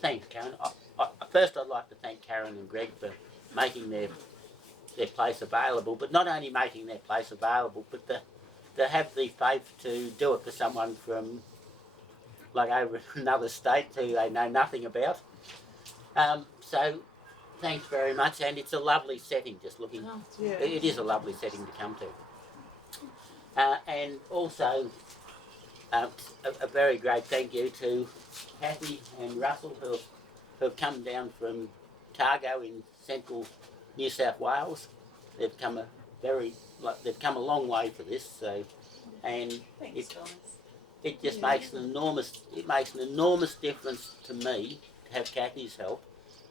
Thanks, Karen. First, I'd like to thank Karen and Greg for making their place available, but not only making their place available, but to have the faith to do it for someone from like over another state who they know nothing about. So thanks very much, and it's a lovely setting. Just looking, it is a lovely setting to come to. And also a very great thank you to Kathy and Russell who have come down from Targo in central New South Wales. They've come a long way for this. So, and it just makes an enormous difference to me to have Kathy's help,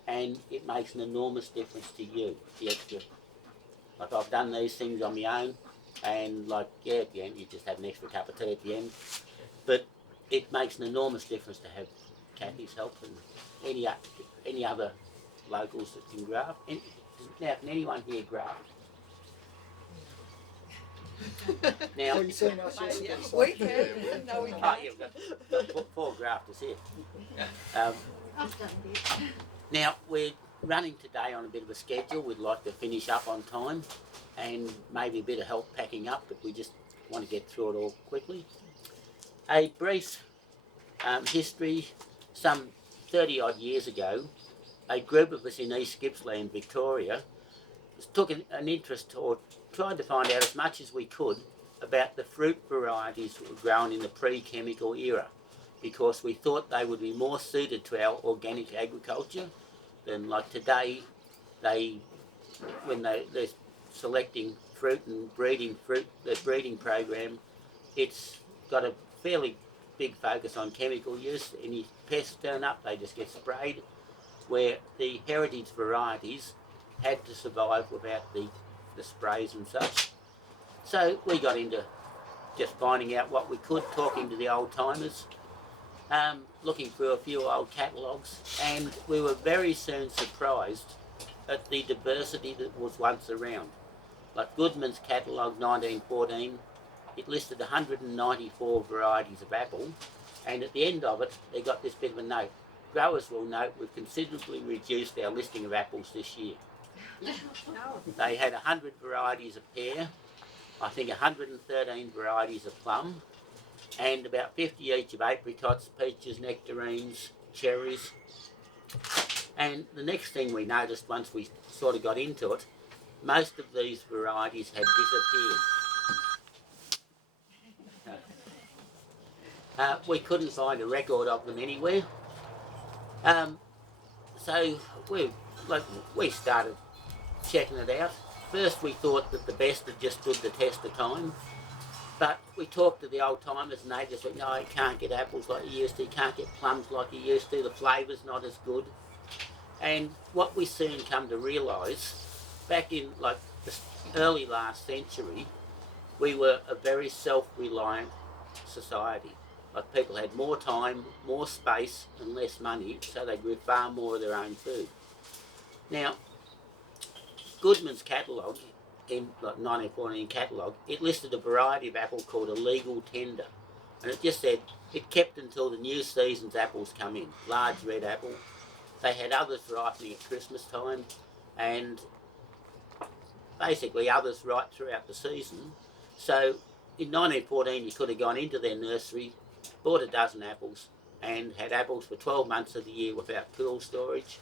and it makes an enormous difference to you. The extra, like I've done these things on my own, and at the end you just have an extra cup of tea at the end. But it makes an enormous difference to have Kathy's help and any other locals that can graft. Now, can anyone here graft? Now, Well, you've seen us yesterday, so. We can. No, we can't. you've got four grafters here. Now, we're running today on a bit of a schedule. We'd like to finish up on time and maybe a bit of help packing up, but we just want to get through it all quickly. A brief history. Some 30 odd years ago, a group of us in East Gippsland, Victoria, took an interest or tried to find out as much as we could about the fruit varieties that were grown in the pre-chemical era, because we thought they would be more suited to our organic agriculture than like today. When they're selecting fruit and breeding fruit, the breeding program, it's got a fairly big focus on chemical use. Any pests turn up, they just get sprayed, where the heritage varieties had to survive without the sprays and such. So we got into just finding out what we could, talking to the old timers, looking through a few old catalogues, and we were very soon surprised at the diversity that was once around. Like Goodman's catalogue 1914, it listed 194 varieties of apple, and at the end of it, they got this bit of a note. Growers will note we've considerably reduced our listing of apples this year. They had 100 varieties of pear, I think 113 varieties of plum, and about 50 each of apricots, peaches, nectarines, cherries. And the next thing we noticed once we sort of got into it, most of these varieties had disappeared. We couldn't find a record of them anywhere. So we started checking it out. First we thought that the best had just stood the test of time, but we talked to the old timers and they just said, no, you can't get apples like you used to, you can't get plums like you used to, the flavour's not as good. And what we soon come to realise, back in the early last century, we were a very self-reliant society. Like people had more time, more space and less money, so they grew far more of their own food. Now, Goodman's catalogue, in 1914 catalogue, it listed a variety of apple called a legal tender. And it just said it kept until the new season's apples come in, large red apple. They had others ripening at Christmas time, and basically others right throughout the season. So in 1914 you could have gone into their nursery, bought a dozen apples, and had apples for 12 months of the year without cool storage,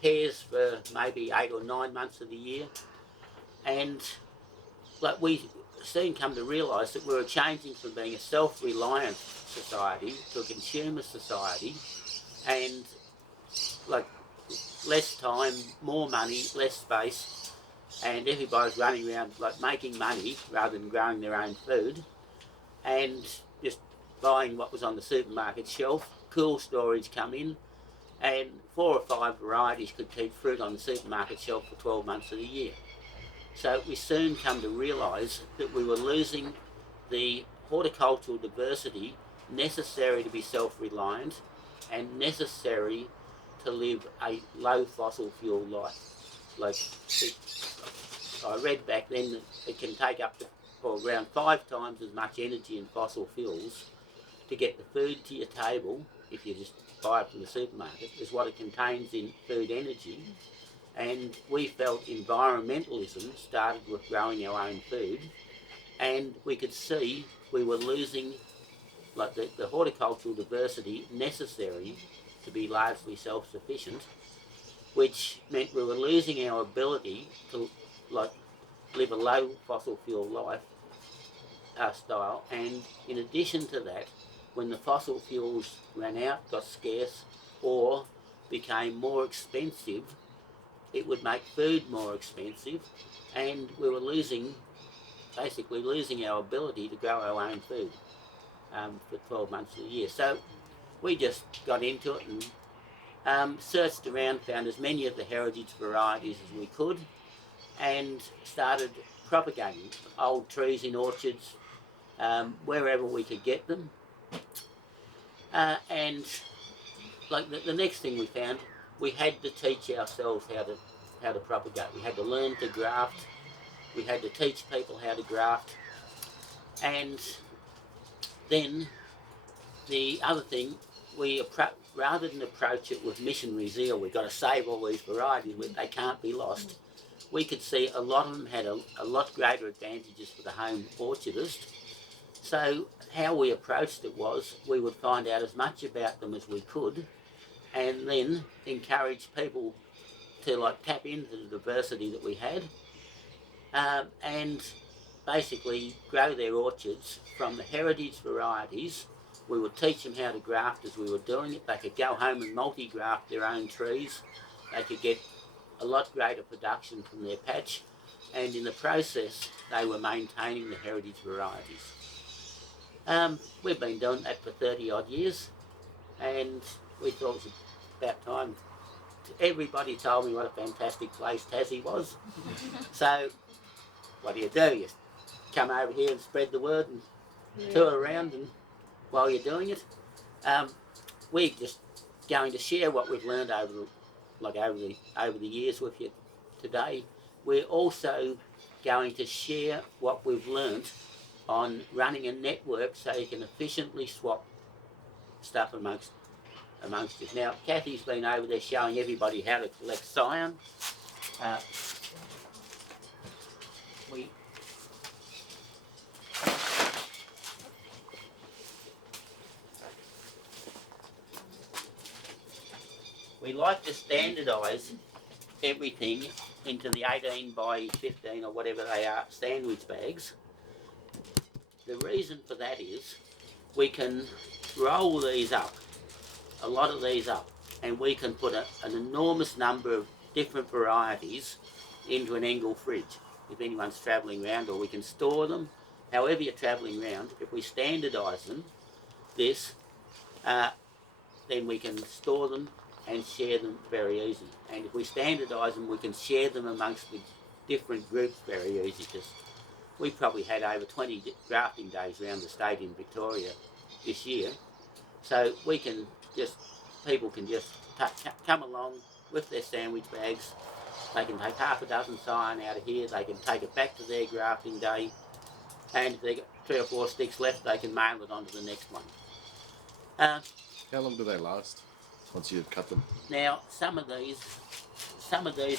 pears for maybe 8 or 9 months of the year. And we soon come to realise that we were changing from being a self-reliant society to a consumer society, and less time, more money, less space, and everybody's running around making money rather than growing their own food, and just buying what was on the supermarket shelf. Cool storage come in, and 4 or 5 varieties could keep fruit on the supermarket shelf for 12 months of the year. So we soon come to realise that we were losing the horticultural diversity necessary to be self-reliant and necessary to live a low fossil fuel life. I read back then that it can take up to around 5 times as much energy in fossil fuels to get the food to your table if you just buy it from the supermarket is what it contains in food energy. And we felt environmentalism started with growing our own food, and we could see we were losing like the horticultural diversity necessary to be largely self-sufficient, which meant we were losing our ability to like live a low fossil fuel life style. And in addition to that, when the fossil fuels ran out, got scarce, or became more expensive, it would make food more expensive, and we were basically losing our ability to grow our own food for 12 months of the year. So we just got into it and searched around, found as many of the heritage varieties as we could, and started propagating old trees in orchards wherever we could get them. And like the next thing we found, we had to teach ourselves how to propagate. We had to learn to graft. We had to teach people how to graft. And then the other thing, rather than approach it with missionary zeal, we've got to save all these varieties, they can't be lost. We could see a lot of them had a lot greater advantages for the home orchardist. So how we approached it was we would find out as much about them as we could, and then encourage people to like tap into the diversity that we had, and basically grow their orchards from the heritage varieties. We would teach them how to graft as we were doing it. They could go home and multi-graft their own trees. They could get a lot greater production from their patch, and in the process they were maintaining the heritage varieties. We've been doing that for 30 odd years, and we thought it was about time. Everybody told me what a fantastic place Tassie was. So what do? You come over here and spread the word and tour around, and while you're doing it, we're just going to share what we've learned over the years with you today. We're also going to share what we've learnt on running a network so you can efficiently swap stuff amongst you. Now, Kathy's been over there showing everybody how to collect scion. We like to standardise everything into the 18 by 15 or whatever they are sandwich bags. The reason for that is we can roll these up, a lot of these up, and we can put an enormous number of different varieties into an Engel fridge if anyone's travelling around, or we can store them however you're travelling around. If we standardise them, then we can store them and share them very easy. And if we standardise them, we can share them amongst the different groups very easy, because we probably had over 20 grafting days around the state in Victoria this year. So people can just come along with their sandwich bags. They can take half a dozen scion out of here, they can take it back to their grafting day, and if they've got 3 or 4 sticks left, they can mail it on to the next one. How long do they last once you've cut them? Now, some of these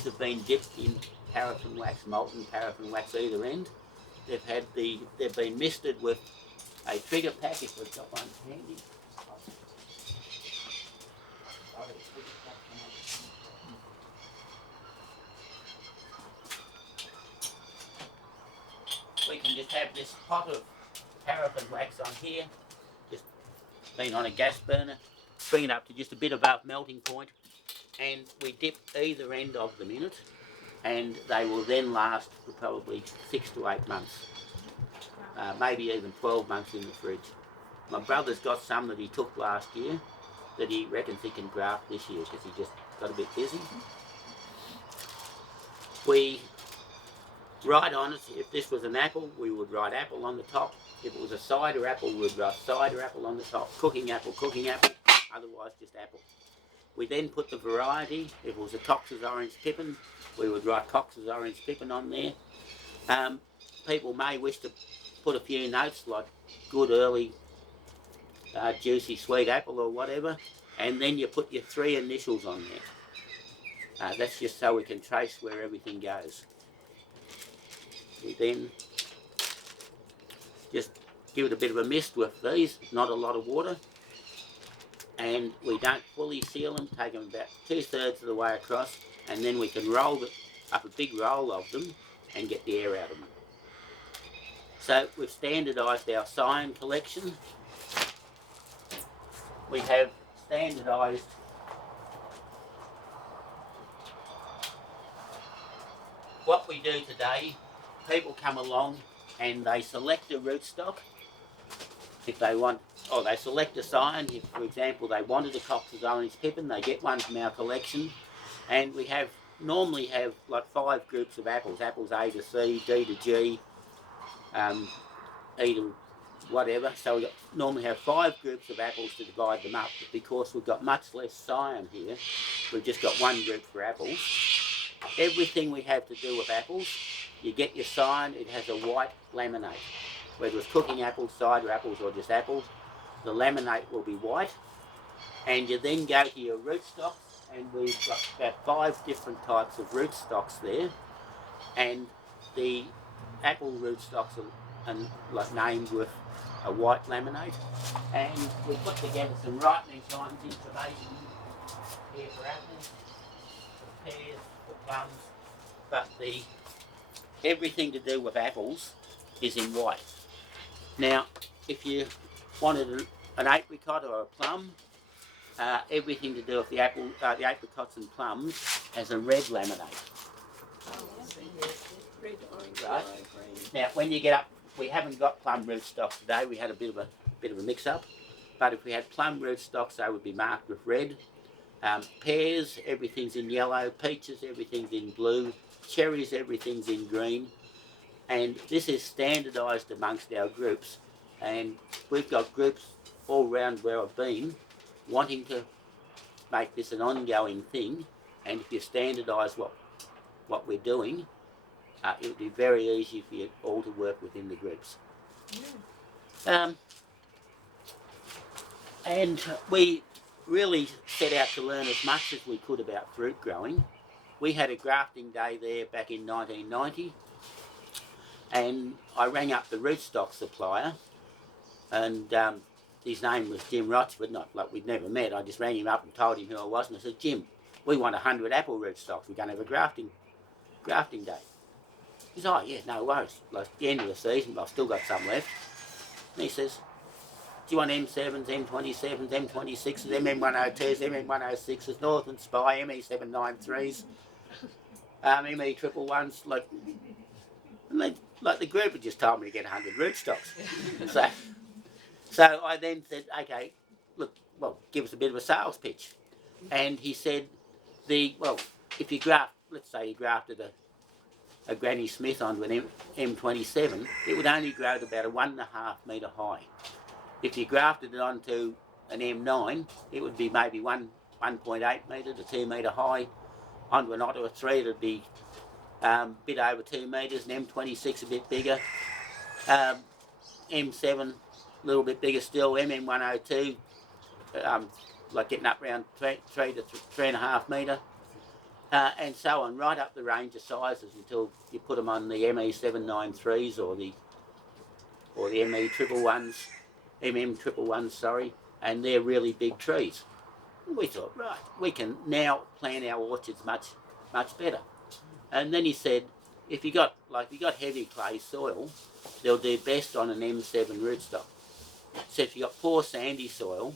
have been dipped in paraffin wax, molten paraffin wax either end. They've been misted with a trigger pack, if we've got one handy. We can just have this pot of paraffin wax on here, just been on a gas burner, bring it up to just a bit above melting point, and we dip either end of them in it, and they will then last for probably 6 to 8 months, maybe even 12 months in the fridge. My brother's got some that he took last year that he reckons he can graft this year because he just got a bit busy. We write on it, if this was an apple, we would write apple on the top. If it was a cider apple, we would write cider apple on the top. Cooking apple, otherwise just apple. We then put the variety. If it was a Cox's Orange Pippin, we would write Cox's Orange Pippin on there. People may wish to put a few notes like good early juicy sweet apple or whatever, and then you put your 3 initials on there. That's just so we can trace where everything goes. We then just give it a bit of a mist with these, not a lot of water, and we don't fully seal them, take them about 2/3 of the way across, and then we can roll up a big roll of them and get the air out of them. So we've standardised our scion collection. We have standardised what we do today. People come along and they select a rootstock if they want, or they select a scion. If, for example, they wanted a Cox's Orange Pippin, they get one from our collection, and we normally have like 5 groups of apples: apples A to C, D to G, E to whatever. So we normally have 5 groups of apples to divide them up. But because we've got much less scion here, we've just got 1 group for apples. Everything we have to do with apples, you get your scion, it has a white laminate. Whether it's cooking apples, cider apples, or just apples, the laminate will be white. And you then go to your rootstocks, and we've got about 5 different types of rootstocks there. And the apple rootstocks are like named with a white laminate. And we put together some ripening times information here for apples, for pears, for plums, but everything to do with apples is in white. Now, if you wanted an apricot or a plum, everything to do with the apricots and plums has a red laminate. Red, orange, Right. yellow, green. Now, when you get up, we haven't got plum rootstocks today. We had a bit of a mix-up. But if we had plum rootstocks, they would be marked with red. Pears, everything's in yellow. Peaches, everything's in blue. Cherries, everything's in green. And this is standardised amongst our groups. And we've got groups all around where I've been wanting to make this an ongoing thing. And if you standardise what we're doing, it would be very easy for you all to work within the groups. Yeah. And we really set out to learn as much as we could about fruit growing. We had a grafting day there back in 1990, and I rang up the rootstock supplier, and his name was Jim Rochford, not like we'd never met. I just rang him up and told him who I was, and I said, Jim, we want 100 apple rootstocks. We're going to have a grafting day. He said, oh yeah, no worries. Like at the end of the season, I've still got some left. And he says, do you want M7s, M27s, M26s, MM102s, MM106s, Northern Spy, ME793s, ME111s, like the group had just told me to get 100 rootstocks. So I then said, okay, look, well, give us a bit of a sales pitch. And he said, if you graft, let's say you grafted a Granny Smith onto an M27, it would only grow to about a 1.5 metre high. If you grafted it onto an M9, it would be maybe 1.8 metre to 2 metre high. Onto an Ottawa 3, it would be a bit over 2 metres, an M26 a bit bigger, M7 a little bit bigger still, MM102, like getting up around 3 to 3.5 metre. And so on, right up the range of sizes until you put them on the ME793s or the MM111s, sorry, and they're really big trees. We thought, right, we can now plan our orchards much better. And then he said, if you got heavy clay soil, they'll do best on an M7 rootstock. So if you got poor sandy soil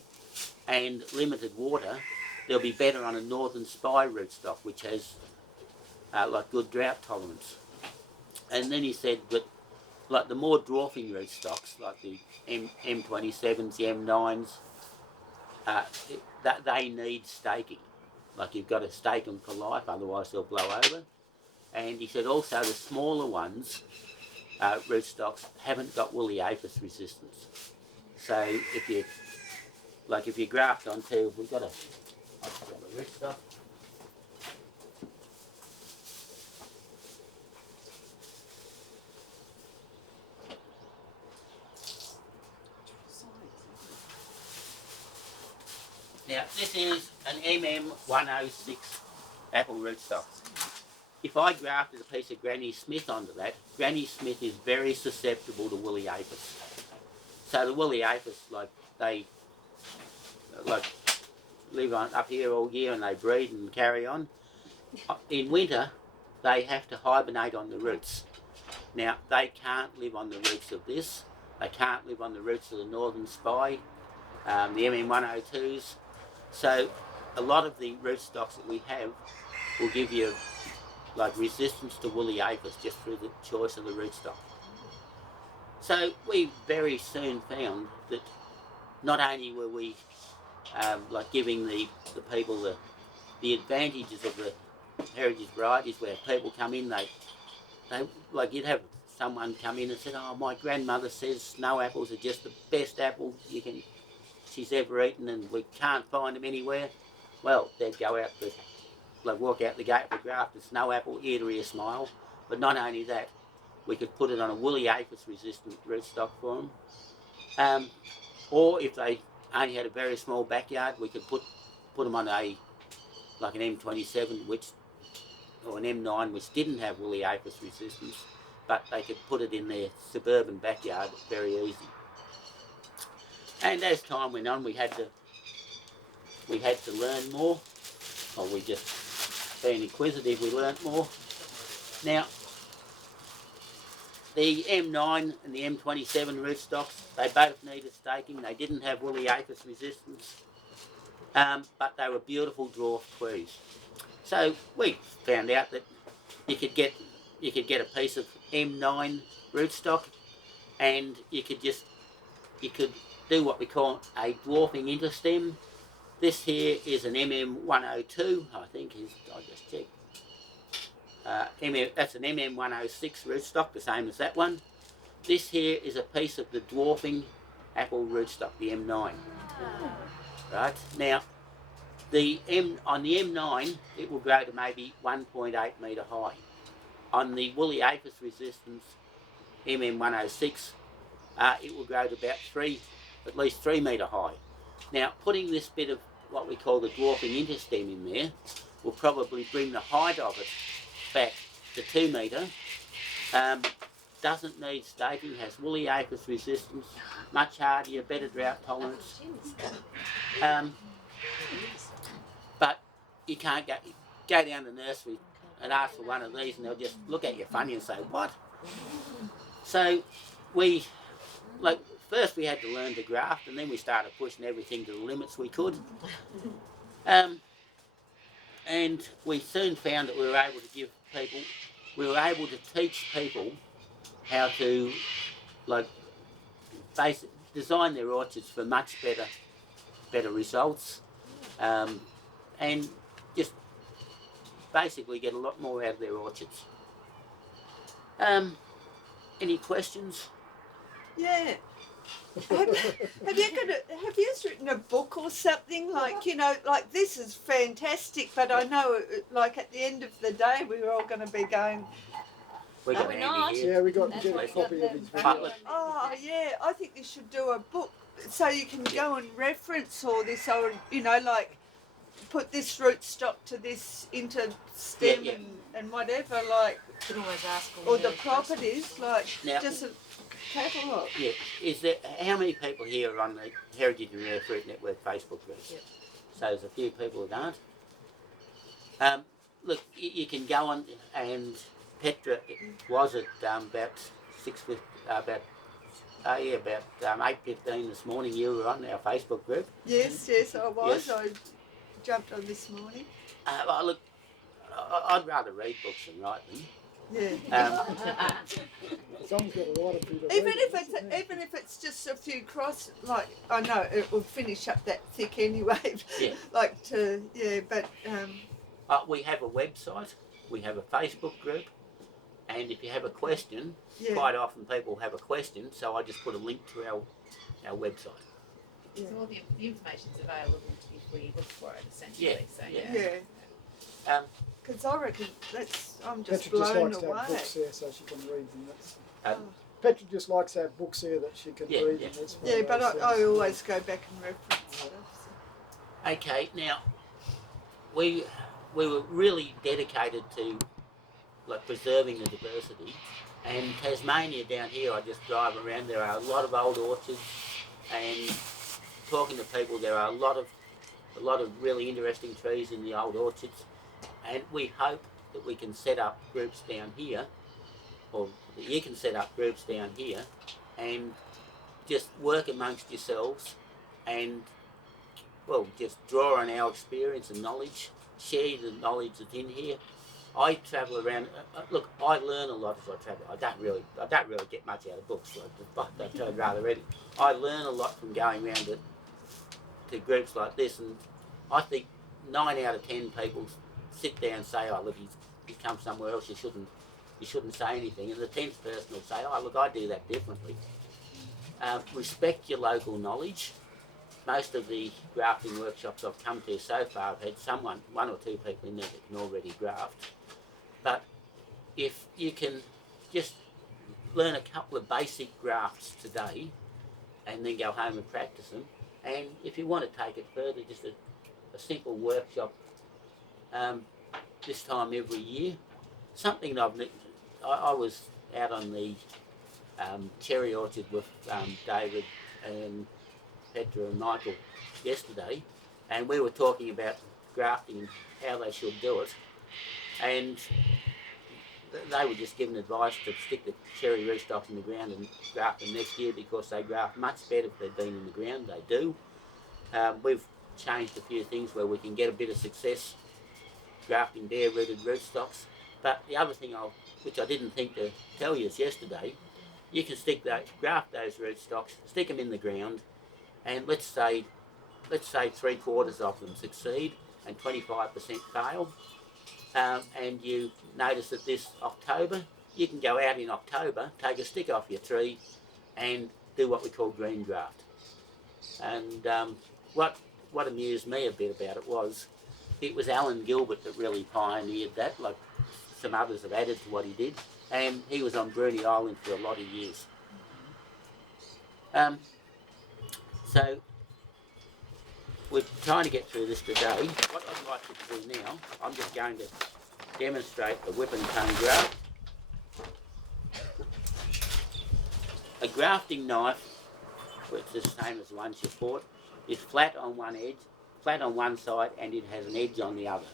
and limited water, they'll be better on a Northern Spy rootstock, which has like good drought tolerance. And then he said that like the more dwarfing rootstocks, like the M27s, the M9s, that they need staking. Like you've got to stake them for life, otherwise they'll blow over. And he said also the smaller ones, rootstocks, haven't got woolly aphis resistance. So if you graft onto, we've got a rootstock. Now, Now, this is an MM106 apple rootstock. If I grafted a piece of Granny Smith onto that, Granny Smith is very susceptible to woolly aphids. So the woolly aphids, they live on up here all year and they breed and carry on. In winter, they have to hibernate on the roots. Now, they can't live on the roots of this. They can't live on the roots of the Northern Spy, the MM102s. So a lot of the rootstocks that we have will give you resistance to woolly aphids just through the choice of the rootstock. So we very soon found that not only were we giving the people the advantages of the heritage varieties, where people come in, they you'd have someone come in and said, "Oh, my grandmother says snow apples are just the best apple she's ever eaten, and we can't find them anywhere." Well, they'd go out walk out the gate with a grafted snow apple, ear to ear smile. But not only that, we could put it on a woolly aphis resistant rootstock for them. Or if they only had a very small backyard, we could put them on an M27 or an M9 which didn't have woolly aphis resistance, but they could put it in their suburban backyard very easy. And as time went on, we had to learn more, or we just being inquisitive, we learnt more. Now, the M9 and the M27 rootstocks, they both needed staking. They didn't have woolly aphis resistance, but they were beautiful dwarf trees. So we found out that you could get a piece of M9 rootstock, and you could do what we call a dwarfing interstem. This here is an MM102, I think. I'll just check. That's an MM106 rootstock, the same as that one. This here is a piece of the dwarfing apple rootstock, the M9. Right, now, on the M9, it will grow to maybe 1.8 metre high. On the woolly aphis resistance MM106, it will grow to about at least 3 metre high. Now, putting this bit of what we call the dwarfing interstem in there will probably bring the height of it back to 2 metre. Doesn't need staking, has woolly aphis resistance, much hardier, better drought tolerance. But you can't go down to the nursery and ask for one of these and they'll just look at you funny and say, "What?" So first we had to learn to graft, and then we started pushing everything to the limits we could. And we soon found that we were able to teach people how to design their orchards for much better results, and just basically get a lot more out of their orchards. Any questions? Yeah. Have you written a book or something? Like this is fantastic, but I know at the end of the day we're all going to be going, We got we're Andy not. here. Yeah, we got That's get why a it's got copy the of his But video. oh yeah, I think you should do a book so you can go and reference all this, or put this rootstock to this interstem Yeah. and whatever, Can always ask or the properties, Now- just a catalogue. Yeah. How many people here are on the Heritage and Rare Fruit Network Facebook group? Yep. So there's a few people that aren't. Look, you can go on, and Petra was at about 8:15 this morning. You were on our Facebook group. Yes, I was. Yes. I jumped on this morning. Look, I'd rather read books than write them. Yeah. Someone's got to write a few. Even if it's just a few I know it will finish up that thick anyway. Yeah. But We have a website, we have a Facebook group, and if you have a question, yeah. quite often people have a question, so I just put a link to our website. Yeah. So all the information's available if we look for it, essentially. Yeah, So Yeah. Because I reckon I'm just Petra just blown likes to have away. books there so she can read them. Uh, Petra just likes to have books there that she can Yeah, read yeah. them. That's one Yeah, of but those I things. always go back and reference stuff. Okay, now we were really dedicated to like preserving the diversity, and Tasmania down here, I just drive around. There are a lot of old orchards, and talking to people, there are a lot of really interesting trees in the old orchards, and we hope that we can set up groups down here, or that you can set up groups down here, and just work amongst yourselves, and well, just draw on our experience and knowledge, share the knowledge that's in here. I travel around. Look, I learn a lot as I travel. I don't really get much out of books. I'd rather read it. I learn a lot from going around to groups like this, and I think 9 out of 10 people sit down and say, "Oh, look, he's come somewhere else. You shouldn't say anything." And the 10th person will say, "Oh, look, I do that differently." Respect your local knowledge. Most of the grafting workshops I've come to so far have had one or two people in there that can already graft. But if you can just learn a couple of basic grafts today and then go home and practice them, and if you want to take it further, just a simple workshop this time every year. Something I was out on the cherry orchard with David and Petra and Michael yesterday, and we were talking about grafting and how they should do it, and they were just giving advice to stick the cherry rootstocks in the ground and graft them next year because they graft much better if they've been in the ground. They do. We've changed a few things where we can get a bit of success grafting bare-rooted rootstocks. But the other thing which I didn't think to tell you yesterday, you can graft those rootstocks, stick them in the ground, and let's say 3/4 of them succeed and 25% fail. And you notice that this October, you can go out in October, take a stick off your tree, and do what we call green graft. And what amused me a bit about it was Alan Gilbert that really pioneered that. Like some others have added to what he did, and he was on Bruny Island for a lot of years. So we're trying to get through this today. What I'd like to do now, I'm just going to demonstrate a whip and tongue graft. A grafting knife, which is the same as the ones you bought, is flat on one side, and it has an edge on the other.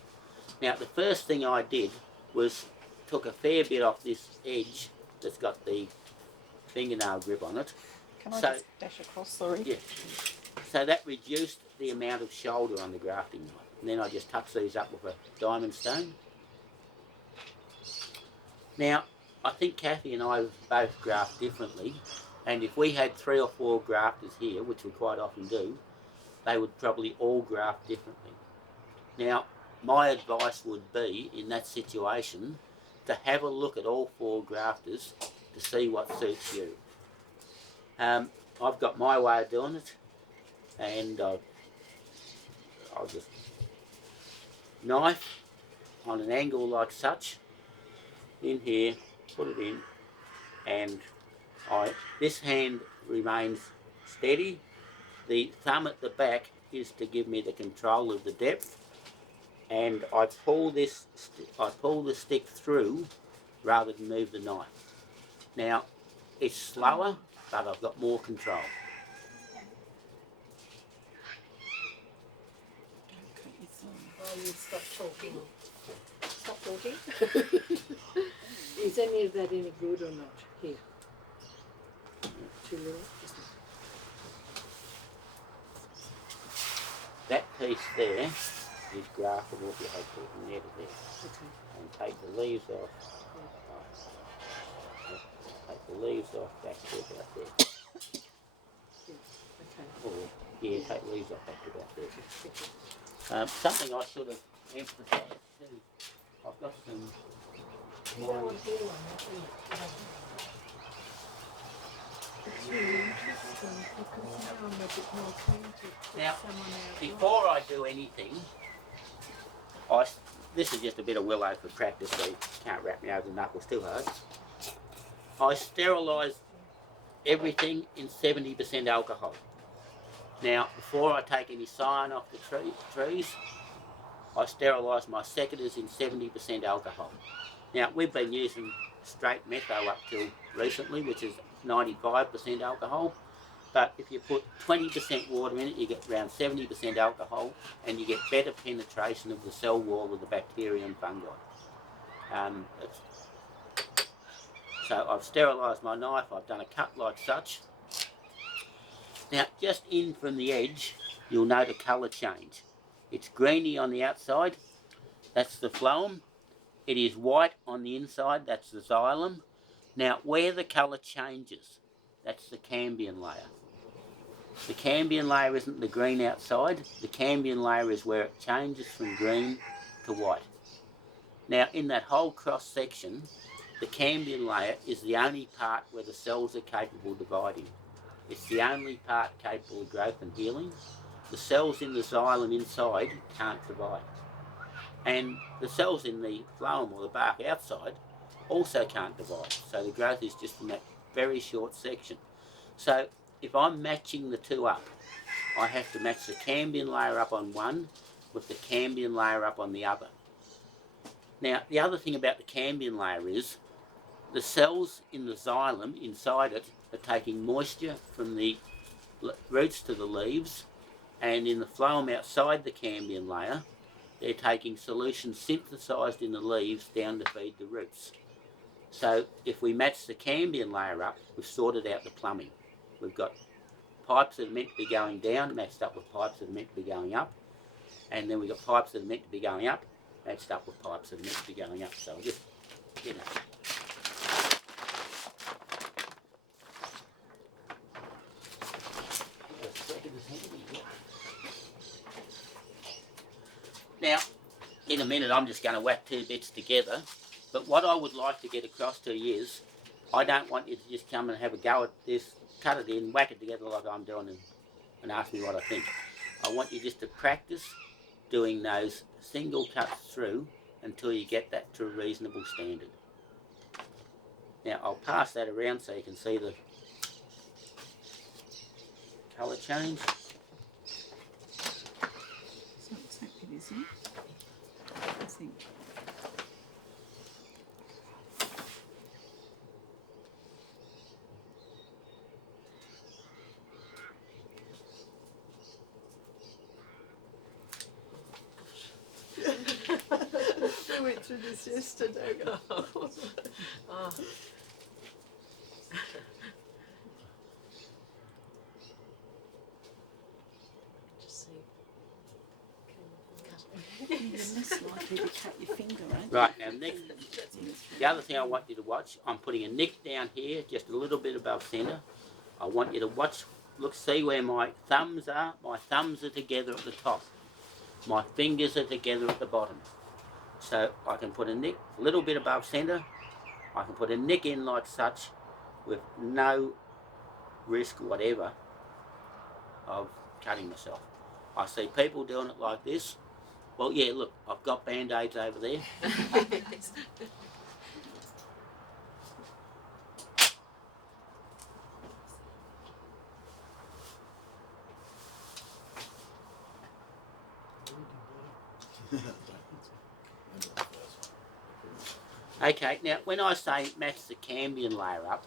Now, the first thing I did was took a fair bit off this edge that's got the fingernail grip on it. Can I just dash across, sorry? Yeah. So that reduced the amount of shoulder on the grafting knife. And then I just touch these up with a diamond stone. Now, I think Kathy and I both graft differently, and if we had 3 or 4 grafters here, which we quite often do, they would probably all graft differently. Now, my advice would be, in that situation, to have a look at all 4 grafters to see what suits you. I've got my way of doing it, and I'll just knife on an angle like such, in here, put it in, and this hand remains steady. The thumb at the back is to give me the control of the depth, and I pull the stick through rather than move the knife. Now, it's slower, but I've got more control. Oh, you stop talking. Stop talking. Is any of that any good or not? Here. Too little? That piece there is graftable if you have to from there to there. Okay. And take the leaves off. Take the leaves off back to about there. Okay. Or, take the leaves off back to about there. Something I should have emphasised too. I've got some more. It's really interesting because now I'm a bit more acquainted with Now, someone out. before I do anything, this is just a bit of willow for practice, so you can't wrap me over the knuckles too hard. I sterilise everything in 70% alcohol. Now, before I take any sign off the trees, I sterilise my secateurs in 70% alcohol. Now, we've been using straight metho up till recently, which is 95% alcohol. But if you put 20% water in it, you get around 70% alcohol, and you get better penetration of the cell wall of the bacteria and fungi. So I've sterilised my knife, I've done a cut like such. Now, just in from the edge, you'll note a colour change. It's greeny on the outside, that's the phloem. It is white on the inside, that's the xylem. Now, where the colour changes, that's the cambium layer. The cambium layer isn't the green outside, the cambium layer is where it changes from green to white. Now, in that whole cross section, the cambium layer is the only part where the cells are capable of dividing. It's the only part capable of growth and healing. The cells in the xylem inside can't divide. And the cells in the phloem or the bark outside also can't divide. So the growth is just in that very short section. So if I'm matching the two up, I have to match the cambium layer up on one with the cambium layer up on the other. Now, the other thing about the cambium layer is the cells in the xylem inside it are taking moisture from the roots to the leaves, and in the phloem outside the cambium layer, they're taking solution synthesised in the leaves down to feed the roots. So if we match the cambium layer up, we've sorted out the plumbing. We've got pipes that are meant to be going down matched up with pipes that are meant to be going up, and then we've got pipes that are meant to be going up matched up with pipes that are meant to be going up. So just, you know. Now, in a minute I'm just going to whack two bits together, but what I would like to get across to you is, I don't want you to just come and have a go at this, cut it in, whack it together like I'm doing and ask me what I think. I want you just to practice doing those single cuts through until you get that to a reasonable standard. Now I'll pass that around so you can see the colour change. It's not exactly this, is it? I think. We went through this yesterday. Oh. Just see. You're less likely to cut your finger, aren't you? Right, now next, the other thing I want you to watch, I'm putting a nick down here, just a little bit above centre. I want you to watch, look, see where my thumbs are. My thumbs are together at the top. My fingers are together at the bottom. So I can put a nick a little bit above centre. I can put a nick in like such with no risk whatever of cutting myself. I see people doing it like this. Well, yeah, look, I've got band-aids over there. Okay, now when I say match the cambium layer up,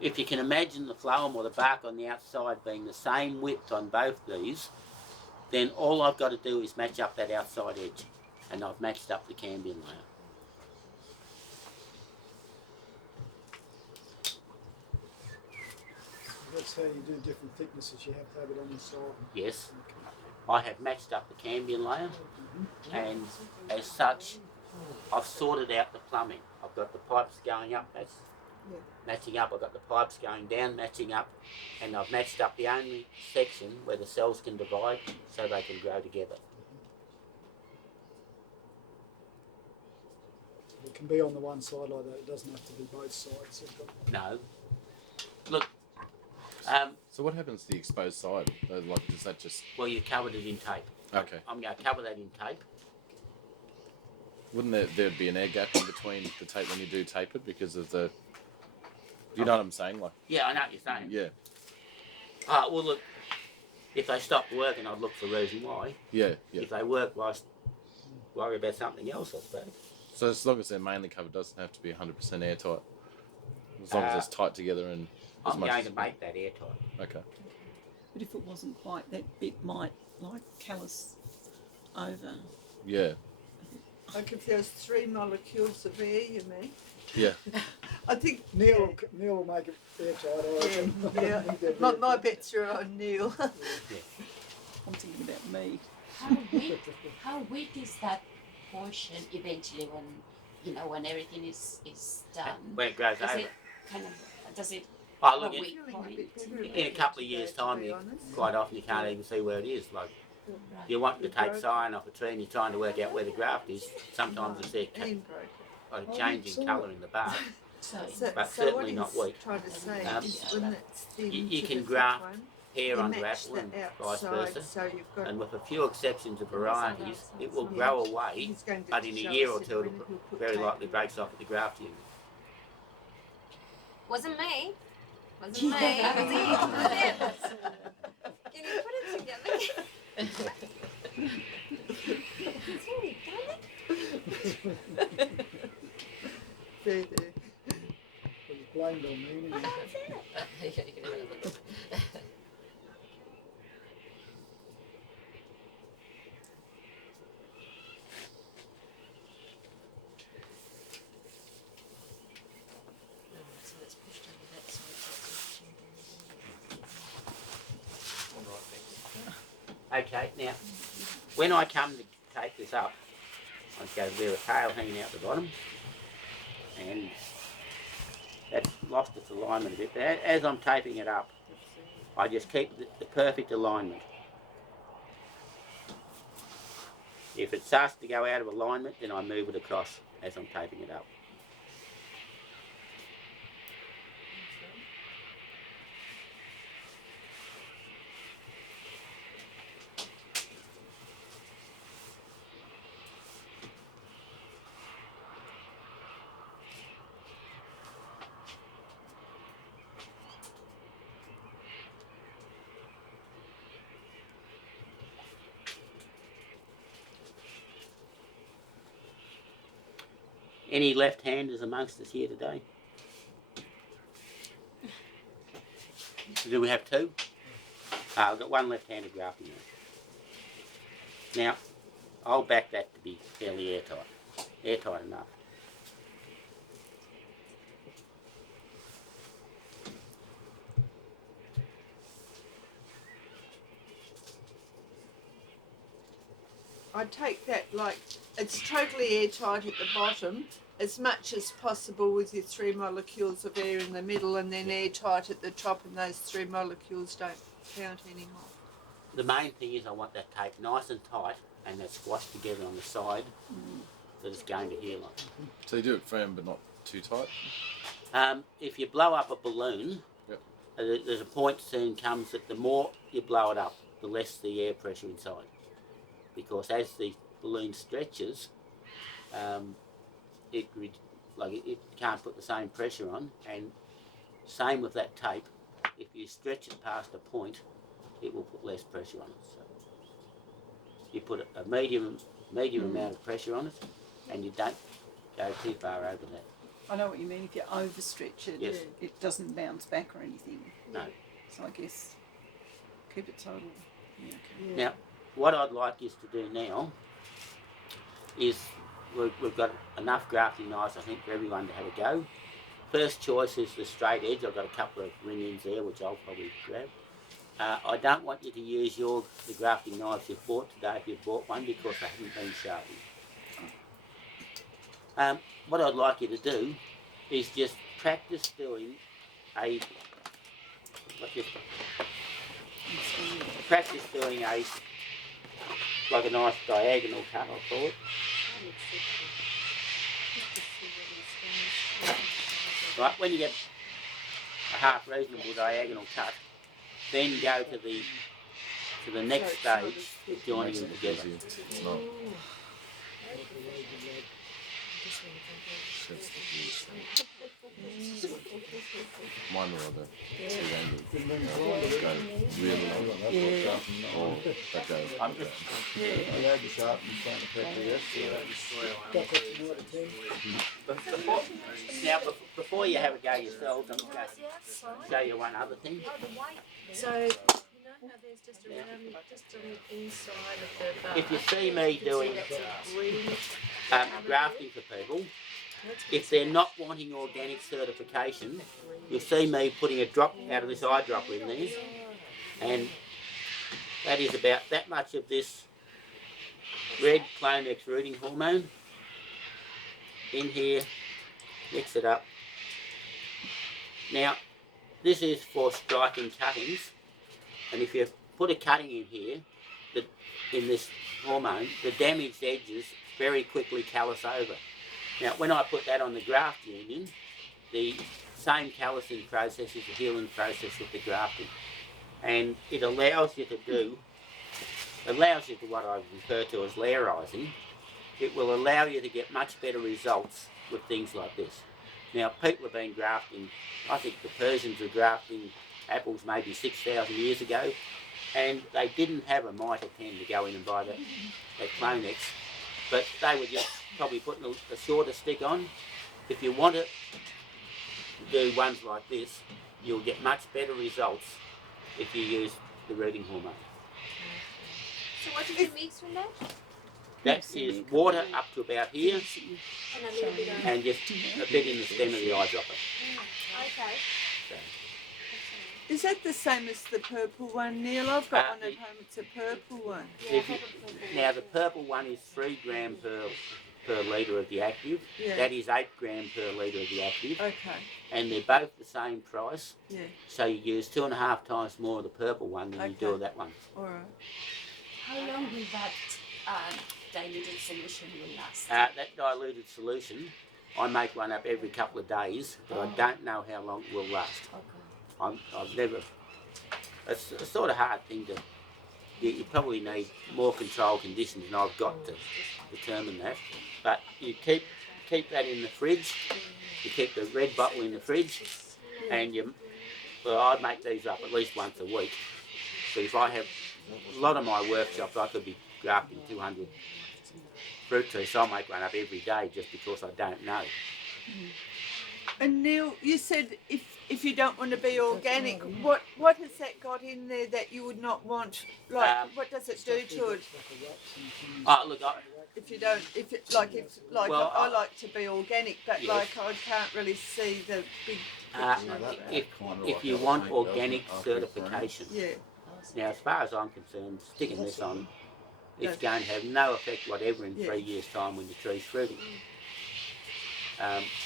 if you can imagine the phloem or the bark on the outside being the same width on both these, then all I've got to do is match up that outside edge, and I've matched up the cambium layer. That's how you do different thicknesses. You have to have it on the side. Yes, I have matched up the cambium layer, and as such, I've sorted out the plumbing. I've got the pipes going up, that's matching up. I've got the pipes going down, matching up, and I've matched up the only section where the cells can divide so they can grow together. It can be on the one side like that. It doesn't have to be both sides. No. Look, So what happens to the exposed side? Like, does that just... well, you've covered it in tape. Okay. I'm going to cover that in tape. Wouldn't there'd be an air gap in between the tape when you do tape it because of the... You know what I'm saying? Like, Yeah, I know what you're saying. yeah. Well, look, If they stopped working, I'd look for a reason why. Yeah, yeah. If they work, I'd worry about something else, I suppose. So as long as they're mainly covered, it doesn't have to be 100% airtight. As long as it's tight together and as I'm much going as to make that airtight. Okay. But if it wasn't quite, that bit might like callus over. Yeah. Like if there's 3 molecules of air, you mean? Yeah. I think Neil will make it airtight. I reckon. yeah. My bets are on Neil. I'm thinking about me. How weak is that portion eventually when everything is done? When it grows Does over. it kind of Oh, look, a in, weak point? in a couple of years' time, quite often you can't even see where it is. Like, you're wanting to take sign off a tree and you're trying to work out where the graft is. Sometimes it's there, like a changing colour in the bark. But certainly not weak. Trying to say is when it's thin You to can the thick graft one, hair you onto match apple the and vice outside, versa. so you've got And with a few exceptions of varieties, it will Yeah. grow away, he's going to but in a show year us or in two, a it minute, he'll put very tape likely on breaks it. off at the graft unit. Wasn't me. Wasn't me. It was him. It was him. Can you put it together? He's already done it. There. Well, you blamed on me anyway. Okay, now, when I come to take this up, I go there a tail hanging out the bottom, and that's lost its alignment a bit. But as I'm taping it up, I just keep the perfect alignment. If it starts to go out of alignment, then I move it across as I'm taping it up. Any left-handers amongst us here today? Do we have two? I've got one left-handed grafting now. I'll back that to be fairly airtight enough. I take that like it's totally airtight at the bottom, as much as possible with your 3 molecules of air in the middle, and then airtight at the top, and those 3 molecules don't count anymore. The main thing is I want that tape nice and tight and that squashed together on the side that it's going to heal on. So you do it firm but not too tight? If you blow up a balloon, Yep. There's a point soon comes that the more you blow it up, the less the air pressure inside. Because as the balloon stretches, it can't put the same pressure on, and same with that tape. If you stretch it past a point, it will put less pressure on it. So you put a medium amount of pressure on it, and you don't go too far over that. I know what you mean. If you overstretch it, Yes. it doesn't bounce back or anything. No. So I guess keep it total. Yeah, okay. Now, what I'd like us to do now is we've got enough grafting knives, I think, for everyone to have a go. First choice is the straight edge. I've got a couple of ring-ins there, which I'll probably grab. I don't want you to use the grafting knives you've bought today if you've bought one, because they haven't been sharpened. What I'd like you to do is just practice doing a like a nice diagonal cut, I'll call it. Right, when you get a half reasonable diagonal cut, then go to the next stage of joining them together. It's not. Sheds the bees. Mine were the two ranges. Go really low. Yeah. Or that goes under. I had the sharp and trying to pepper yesterday. Got that to 9 to 10. Now, before you have a go yourselves, I'm going to show you one other thing. So, you know how there's just around, just on the inside of the bar. If you see me doing grafting for people, if they're not wanting organic certification, you'll see me putting a drop out of this eyedropper in there, and that is about that much of this red Clonex rooting hormone in here. Mix it up. Now, this is for striking cuttings, and if you put a cutting in here, in this hormone, the damaged edges very quickly callus over. Now, when I put that on the graft union, the same callusing process is a healing process with the grafting, and it allows you to what I refer to as layerizing. It will allow you to get much better results with things like this. Now, people have been grafting, I think the Persians were grafting apples maybe 6,000 years ago, and they didn't have a mitre pen to go in and buy that Clonex, but they were just probably putting a shorter stick on. If you want to do ones like this, you'll get much better results if you use the rooting hormone. So what did you mix with that? That is water up to about here, And a little bit of... and just a bit in the stem of the eyedropper. Okay. So, Is that the same as the purple one, Neil? I've got one the- at home. It's a purple one. Yeah, if you, now the purple one is 3 grams per litre of the active. Yeah. That is 8 grams per litre of the active. Okay. And they're both the same price. Yeah. So you use 2.5 times more of the purple one than you do Okay. of that one. All right. How long will that diluted solution will last? That diluted solution, I make one up every couple of days, but I don't know how long it will last. Okay. I've never. It's a sort of hard thing to. You probably need more control conditions, and I've got to determine that. But you keep that in the fridge. You keep the red bottle in the fridge, and I make these up at least once a week. But if I have a lot of my workshops, I could be grafting 200 fruit trees, so I'll make one up every day just because I don't know. And Neil, you said if you don't want to be organic, what has that got in there that you would not want? Like, what does it do to it Look, if you don't? Well, I like to be organic, but yes. like I can't really see the big picture of that. if you want organic certification, Yeah. now as far as I'm concerned, sticking this on, it's going to have no effect whatever in 3 years' time when the tree's fruiting.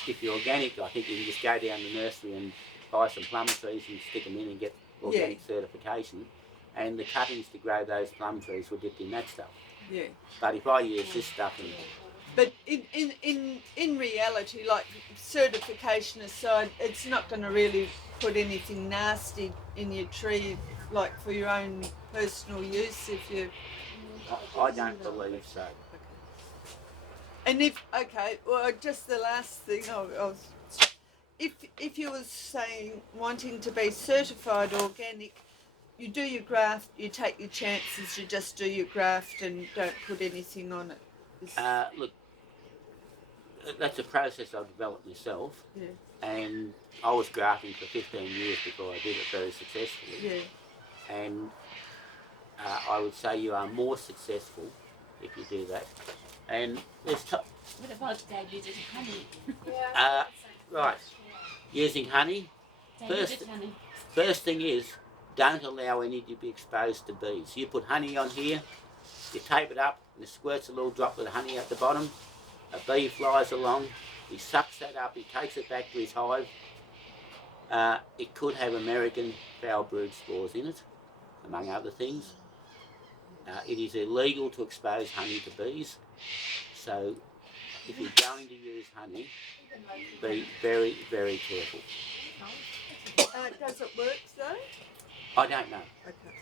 If you're organic, I think you can just go down the nursery and buy some plum trees and stick them in and get organic certification, and the cuttings to grow those plum trees were dipped in that stuff. Yeah. But if I use this stuff, and But in reality, like certification aside, it's not going to really put anything nasty in your tree, like for your own personal use. If you, I don't believe so. and well, just the last thing, if you were saying wanting to be certified organic, you do your graft, you take your chances, you just do your graft and don't put anything on it. Look, that's a process I've developed myself, Yeah. and I was grafting for 15 years before I did it very successfully. Yeah. And I would say you are more successful if you do that. And there's What about diluted honey? right, using honey. Diluted honey. First thing is, don't allow any to be exposed to bees. You put honey on here, you tape it up, and it squirts a little drop of honey at the bottom. A bee flies along, he sucks that up, he takes it back to his hive. It could have American foul brood spores in it, among other things. It is illegal to expose honey to bees, so if you're going to use honey, be very, very careful. Does it work though? I don't know. Okay.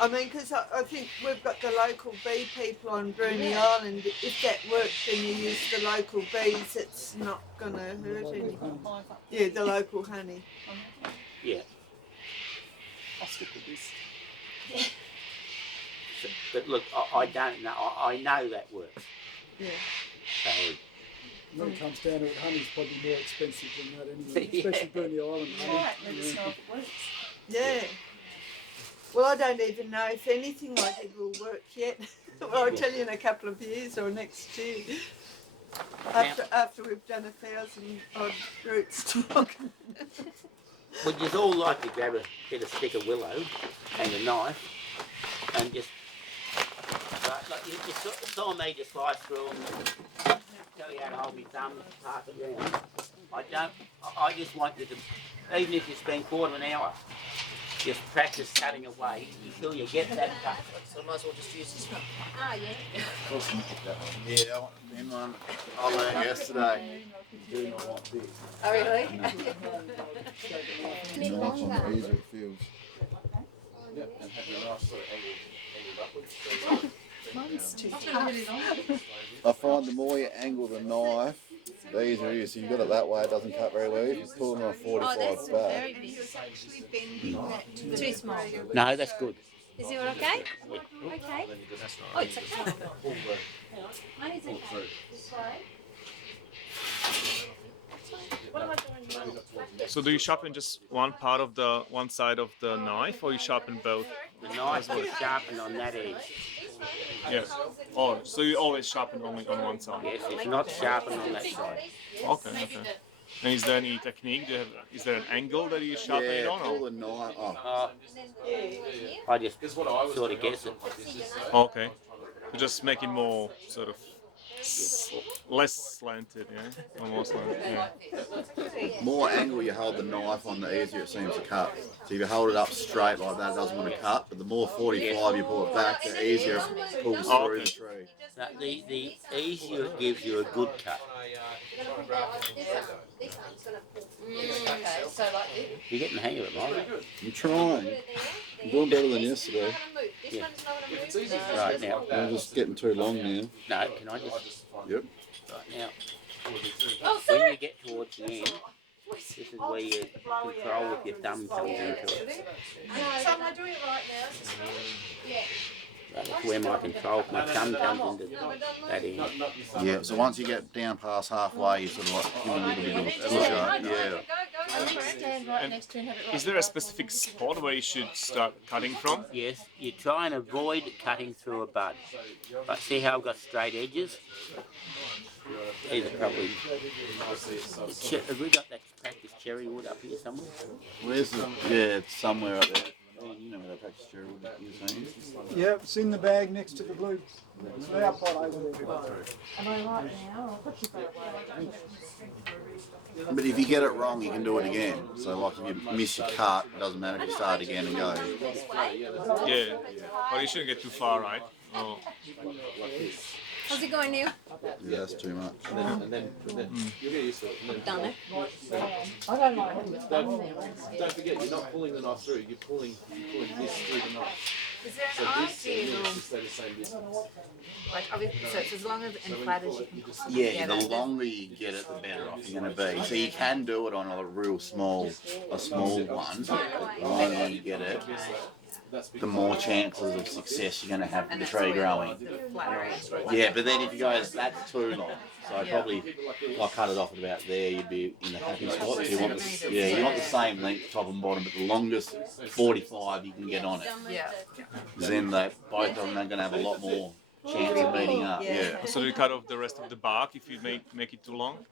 I mean, because I think we've got the local bee people on Bruny Island. If that works and you use the local bees, it's not going to hurt anything. Yeah, the local honey. Yeah. I'll stick with this. So, but look, I don't know. I know that works. Yeah. So, When it comes down to it, honey's probably more expensive than that anyway, Yeah. especially Bruny Island honey. Right, let us know if it works. Yeah. Well, I don't even know if anything I did will work yet. Well, I'll tell you in a couple of years or next year. After we've done 1,000 odd rootstock. would you all like to grab a bit of stick of willow and a knife and just, like you saw me just slice through them, tell you how to hold my thumb, pass it around. I just want you to, even if you spend quarter of an hour, just practice cutting away until you get that cut. So I might as well just use this one. Ah, yeah. Yeah, then one I learned yesterday. Do not want this. Oh, really? Knife on the easier it feels. Yep, and have your knife sort of angled upwards. Mine's too tough. I find the more you angle the knife, the easier it is. So you got it that way, it doesn't cut very well. If you pull it on a 45 that's back. very big. Actually bending that too small. No, that's good. Is it all okay? Okay. Oh, it's okay. Mine is okay. So do you sharpen just one part of the one side of the knife, or you sharpen both? The knife is sharpened on that edge. Yes. Oh, so you always sharpen only on one side? Yes, it's not sharpened on that side. Okay, okay. And is there any technique? Is there an angle that you sharpen it on? pull Or? the knife. Oh, I just sort of guess it. Okay. So just make it more sort of less slanted, yeah? Almost like, yeah. more angle you hold the knife on, the easier it seems to cut. So if you hold it up straight like that, it doesn't want to cut. But the more 45 you pull it back, the easier it pulls through the tree. Now, the easier it gives you a good cut. Okay, so like this. You're getting the hang of it, Mike. I'm trying. I'm doing better than yesterday. This one's not going to move. Right now. I'm just getting too long now. No, can I just... Yep. Right now. Oh, When sorry. you get towards the end, this is where you control with your thumb comes into it. So am I doing it right now? Yeah. Right, that's where my control, my thumb comes into that end. Yeah, so once you get down past halfway, you sort of like give it a little bit of a push up. Yeah. I need to stand right next to it and have it right. Is there a specific spot where you should start cutting from? Yes, you try and avoid cutting through a bud. But see how I've got straight edges? These are probably... Have we got that practice cherry wood up here somewhere? Where's the? Yeah, it's somewhere up there. Oh, you know where that practice cherry wood you were saying? Yeah, it's in the bag next to the blue. Our pot over there. Am I right now? But if you get it wrong, you can do it again. So like if you miss your cut, it doesn't matter if you start again and go. Yeah. But you shouldn't get too far, right? Oh. How's it going, Neil? Yeah, that's too much. And then you'll get used to it. And then, Done it. I don't like having it don't forget, you're not pulling the knife through. You're pulling this through the knife. Is there So an this and ideal, this stay the same distance. like obviously, so it's as long as and flat as you can put them Yeah, together? the longer you get it, the better off you're going to be. So you can do it on a real small one. The longer you get it, the more chances of success you're going to have with the tree growing. Yeah, but then if you go, that's too long. So I'd probably, if I cut it off at about there, you'd be in the happy spot. So you want you want the same length, top and bottom, but the longest 45 you can get on it. Yeah. Then both of them are going to have a lot more chance of meeting up. Yeah. So do you cut off the rest of the bark if you make it too long?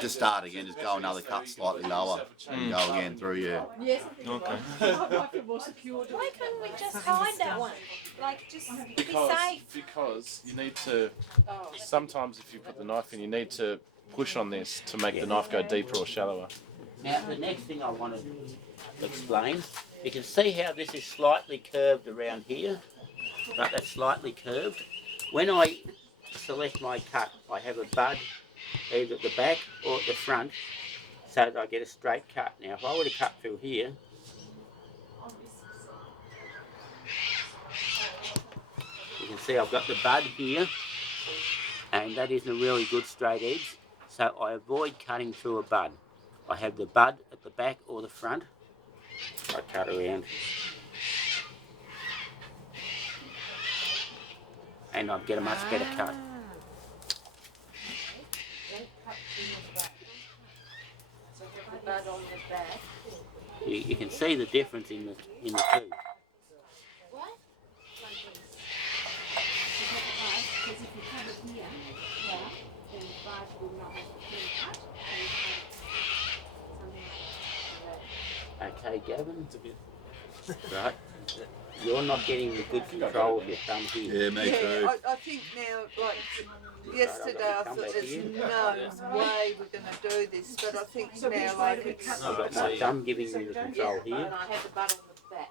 Just start again, just go another cut slightly lower and go again through, yeah. Yes. Okay. Why couldn't we just hide that one? Like, just be safe. Because you need to, sometimes if you put the knife in, you need to push on this to make the knife go deeper or shallower. Now, the next thing I want to explain, you can see how this is slightly curved around here. Right, that's slightly curved. When I select my cut, I have a bud either at the back or at the front so that I get a straight cut. Now, if I were to cut through here, can see I've got the bud here, and that isn't a really good straight edge, so I avoid cutting through a bud. I have the bud at the back or the front. I cut around, and I get a much better cut. You can see the difference in the two. Okay, Gavin. Right. You're not getting the good control of your thumb here. Yeah, me too. I think now, like yesterday, I thought there's no way we're going to do this, but I think now, like it's. I've got my thumb giving me the control here. And I have the bud on the back,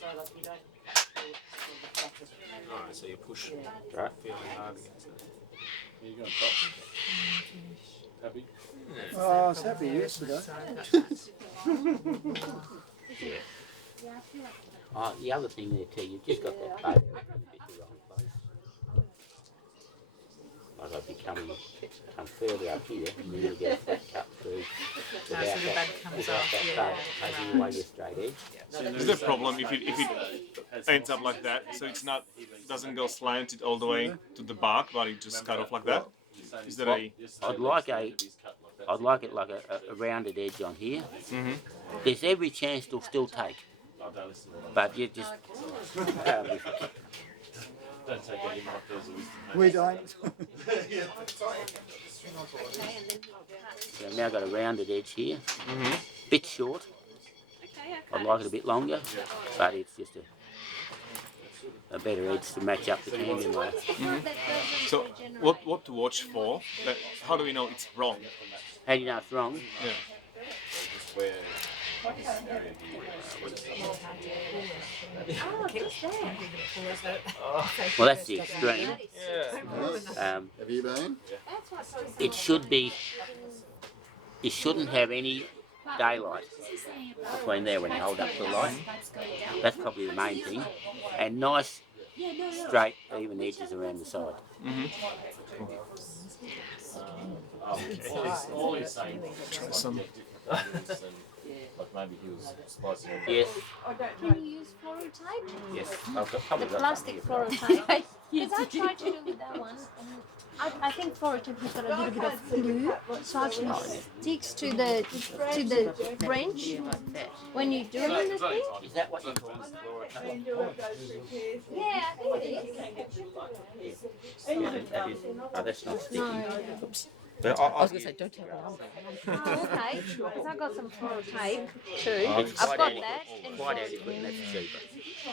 so that you don't cut through it on the back of it. Alright, so you push Right. fairly hard against it. Are you going to top? Happy? Oh, I was happy yesterday. The other thing there too, you've just got that bud in a bit the wrong place. Like I've come further up here, and then you get a flat cut through without that taking away your straight edge. Is there a problem if it ends up like that? So it's not doesn't go slanted all the way to the bark, but it just cut off like that? Is there a? I'd like it like a rounded edge on here. Mm-hmm. There's every chance it'll still take, but you just. We don't. So I've now got a rounded edge here, bit short. I'd like it a bit longer, but it's just a better edge to match up the canyon layer. So what to watch for? How do we know it's wrong? How do you know it's wrong? Yeah. Well, that's the extreme. Have you been? It should be. It shouldn't have any daylight between there when you hold up the light. That's probably the main thing. And nice, straight, even edges around the side. All he's saying Some. like maybe he was splicing it. Yes, Can you use floral tape? yes. I've got probably The got plastic some floral tape? Because I tried to do with that one. And I think floral tape has got a little bit of glue, so actually sticks to the branch when you do the thing. Is that what you call it? Yeah, I think it is. Yeah, that is. Oh, that's not sticky. No. But I was going to say, don't tell them. Oh, okay. Because I've got some floral tape too. It's I've quite got adequate. that. And Quite adequate, and that's cheaper.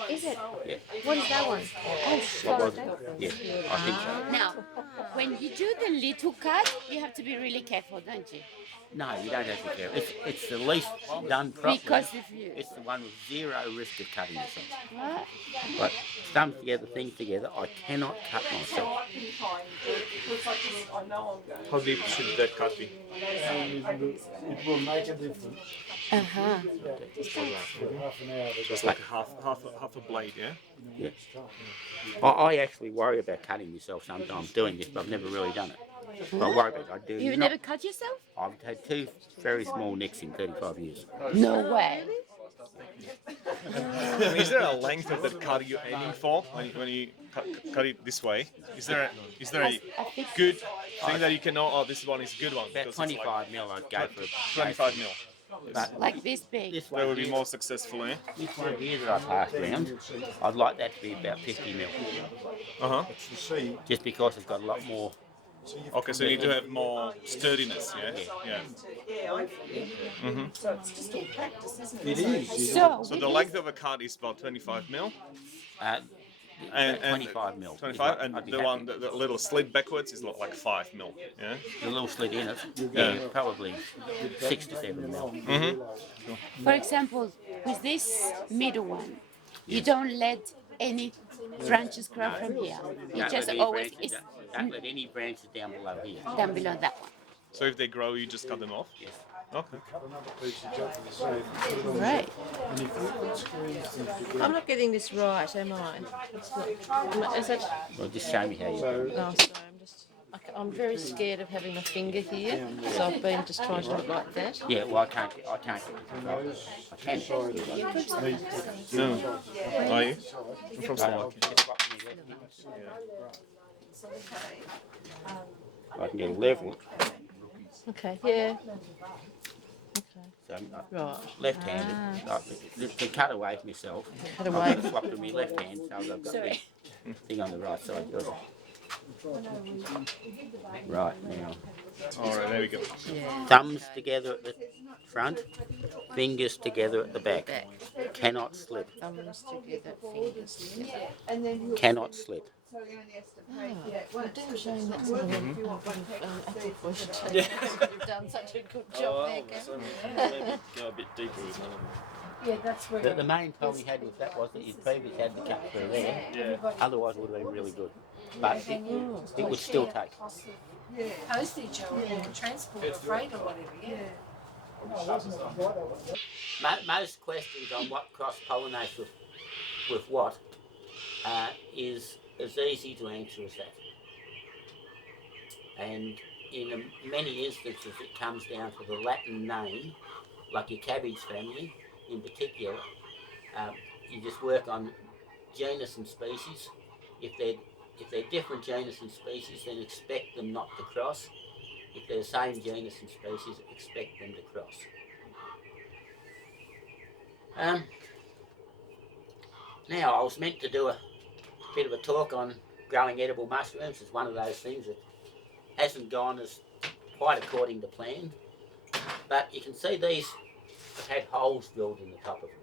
is it? Yeah. What is that one? Oh, What floral was tape. it? Yeah, I think so. Now, when you do the little cut, you have to be really careful, don't you? No, you don't have to care. It's the least done properly. Because if you... It's the one with zero risk of cutting yourself. What? But thumb together, things together, I cannot cut myself. How deep should that cut be? It will make a difference. Uh-huh. Just like half a blade, yeah? Yeah. I actually worry about cutting myself sometimes doing this, but I've never really done it. But I worry about it. I do. You've never cut yourself? I've had 2 very small nicks in 35 years. No way. Is there a length of that cut you're aiming for when you cut it this way? Is there a good thing that you can know? Oh, this one is a good one. About because 25 mil I'd go for. 25 mil. But Like this big. this That one would be here, more successful, eh? this one here that I passed around, I'd like that to be about 50 mil. Uh-huh. It's the seed. Just because it's got a lot more. Okay, so you need to have more sturdiness, yeah? Yeah. It is. So, So the length of a cut is about 25 mil. And 25 mil. 25, I'd and be the happy. one, the little slit backwards is like 5 mil, yeah? The little slit in it, Yeah. probably 6 to 7 mil. for example, with this middle one, you don't let any branches grow from here. You Don't just let any always branches don't let any branches down below here. down below that one. So if they grow, you just cut them off? Yes. Okay. Cut another piece of jump to the side. Great. And if you can squeeze them together. I'm not getting this right, am I? Is it? Well, just show me how you do Oh, it. sorry. I'm very scared of having my finger here, so I've been just trying to do it like that. Yeah, well, I can't get it right. I can. No. Are you? I'm from I know, Slovakia. just swap me left hand. I can get a level. Okay. Yeah. So Right. left-handed. To cut away from myself. Cut I've away. got to swap to my left hand, so I've got the thing on the right side. Right now. Alright, there we go. Thumbs together at the front, fingers together at the back. Cannot slip. Thumbs together, fingers together. And then he'll Cannot slip. so he only has to pay for that Oh, once. damn shame that's not If you want one I packet think we should take it. You've done such a good job there, Gavin. Go a bit deeper with one. Yeah, that's where. The main problem we had with that was that you previously had the cut through there. Yeah. Otherwise, it would have been really good. But it would still take. Postage or transport or freight or whatever, yeah. Most questions on what cross-pollinates with what is as easy to answer as that. And in many instances it comes down to the Latin name, like your cabbage family in particular. You just work on genus and species. If they're different genus and species, then expect them not to cross. If they're the same genus and species, expect them to cross. Now, I was meant to do a bit of a talk on growing edible mushrooms. It's one of those things that hasn't gone as quite according to plan. But you can see these have had holes drilled in the top of them.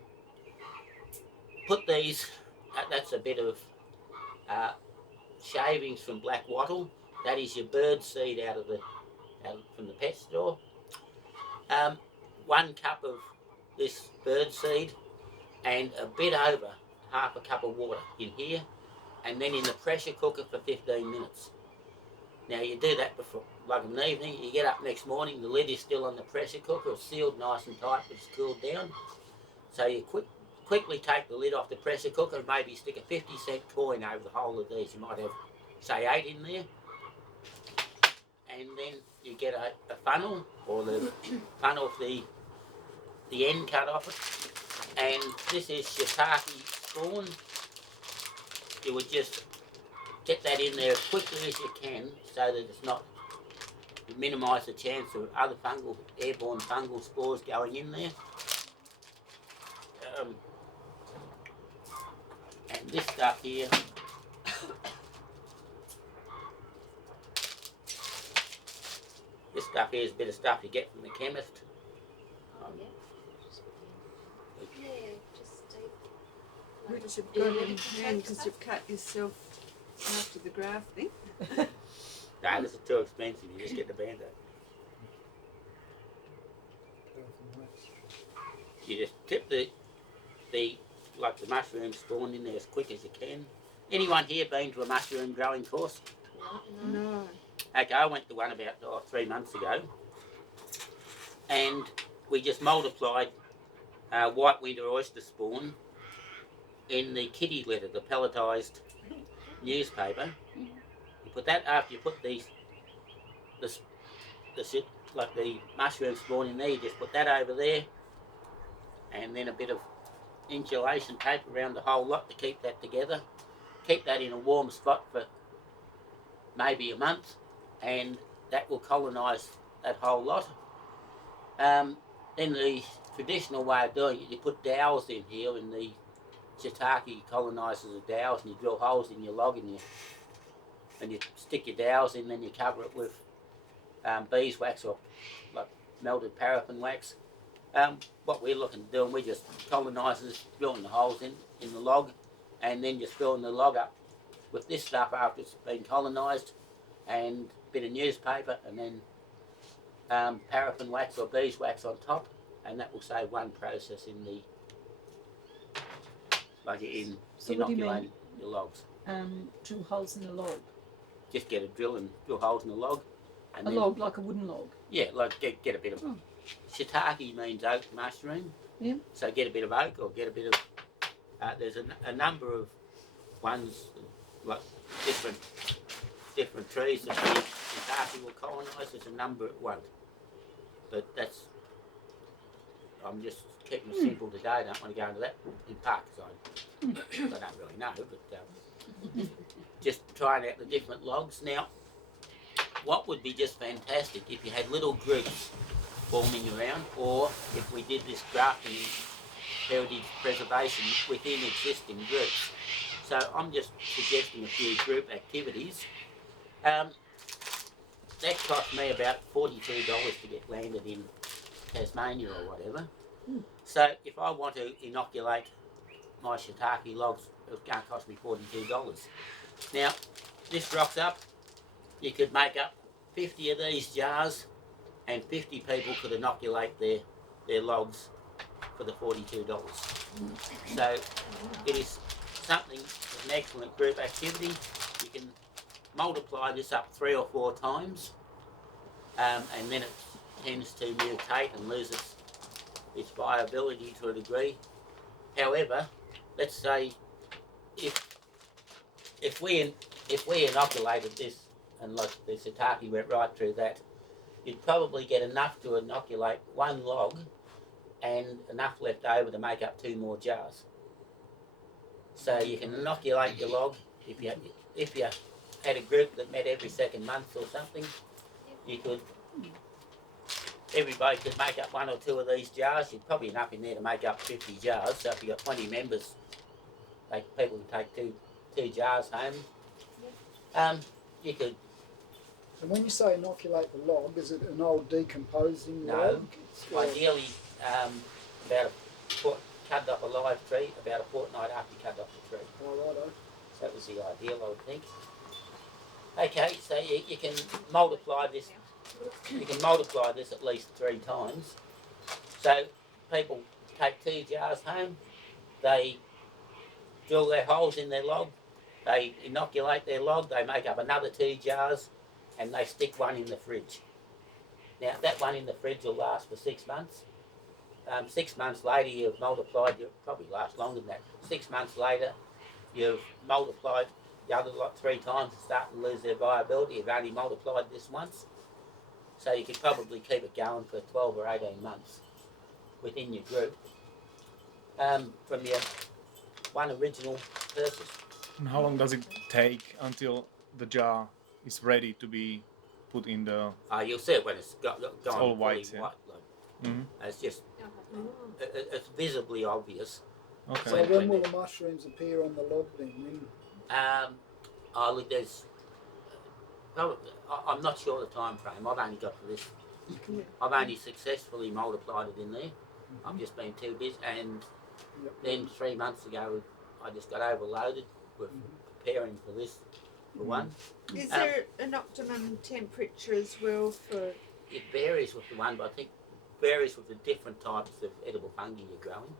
Put these, that's a bit of shavings from black wattle. That is your bird seed from the pet store. 1 cup of this bird seed and a bit over half a cup of water in here, and then in the pressure cooker for 15 minutes. Now you do that before, like an evening, you get up next morning, the lid is still on the pressure cooker, it's sealed nice and tight, but it's cooled down. So you quickly take the lid off the pressure cooker and maybe stick a 50-cent coin over the whole of these. You might have, say, 8 in there. And then you get a funnel, or the funnel with the end cut off it. And this is shiitake spawn. You would just get that in there as quickly as you can so that it's not, minimise the chance of other airborne fungal spores going in there. And this stuff here, this stuff here is a bit of stuff you get from the chemist. Which you've got in hand because you've cut yourself after the grafting. No, this is too expensive. You just get the Band-Aid. You just tip the mushroom spawn in there as quick as you can. Anyone here been to a mushroom growing course? No. Okay, I went to one about 3 months ago, and we just multiplied white winter oyster spawn in the litter, the pelletised newspaper. You put that after you put the mushroom spawn in there. You just put that over there, and then a bit of insulation tape around the whole lot to keep that together. Keep that in a warm spot for maybe a month, and that will colonise that whole lot. In the traditional way of doing it, you put dowels in here, and the shiitake colonises the dowels, and you drill holes in your log, and you stick your dowels in, then you cover it with beeswax or like melted paraffin wax. What we're looking to do, and we just colonises, drilling the holes in the log, and then just filling the log up with this stuff after it's been colonised, and a bit of newspaper, and then paraffin wax or beeswax on top, and that will save one process in the So what do you inoculating mean? your logs. Drill holes in the log. Just get a drill and drill holes in the log. And A log, like a wooden log. Yeah, like get a bit of shiitake means oak mushroom. Yeah. So get a bit of oak or get a bit of. There's a number of ones like different trees that the shiitake will colonise. There's a number it won't. But that's. I'm just keeping it simple today. I don't want to go into that in part because I don't really know. But just trying out the different logs now. What would be just fantastic if you had little groups forming around, or if we did this grafting heritage preservation within existing groups. So I'm just suggesting a few group activities. That cost me about $42 to get landed in Tasmania or whatever. So if I want to inoculate my shiitake logs, it's going to cost me $42. Now, this rocks up. You could make up 50 of these jars and 50 people could inoculate their logs for the $42. So it is something, an excellent group activity. You can multiply this up 3 or 4 times and then it tends to mutate and lose its viability to a degree. However, let's say if we inoculated this and like the shiitake went right through that, you'd probably get enough to inoculate 1 log and enough left over to make up 2 more jars. So you can inoculate your log if you had a group that met every second month or something. Everybody could make up 1 or 2 of these jars. You'd probably enough in there to make up 50 jars. So if you've got 20 members, people can take two jars home. You could. And when you say inoculate the log, is it an old decomposing log? No. Ideally, about cut off a live tree about a fortnight after you cut off the tree. Oh, righto. So that was the ideal, I would think. Okay, so you can multiply this. You can multiply this at least 3 times. So people take 2 jars home. They drill their holes in their log. They inoculate their log. They make up another 2 jars, and they stick 1 in the fridge. Now that 1 in the fridge will last for 6 months. 6 months later, you've multiplied. You'll probably last longer than that. 6 months later, you've multiplied the other lot 3 times and starting to lose their viability. You've only multiplied this once. So you could probably keep it going for 12 or 18 months within your group from your one original purchase. And how long does it take until the jar is ready to be put in the... You'll see it when it's gone all fully white, yeah. white. It's just, it's visibly obvious. Okay. So when will the mushrooms appear on the log then? Look, there's... I'm not sure the time frame. I've only got to this. I've only successfully multiplied it in there. I've just been too busy, and then 3 months ago I just got overloaded with preparing for this for one. Is there an optimum temperature as well for? It varies with the one, but I think it varies with the different types of edible fungi you're growing.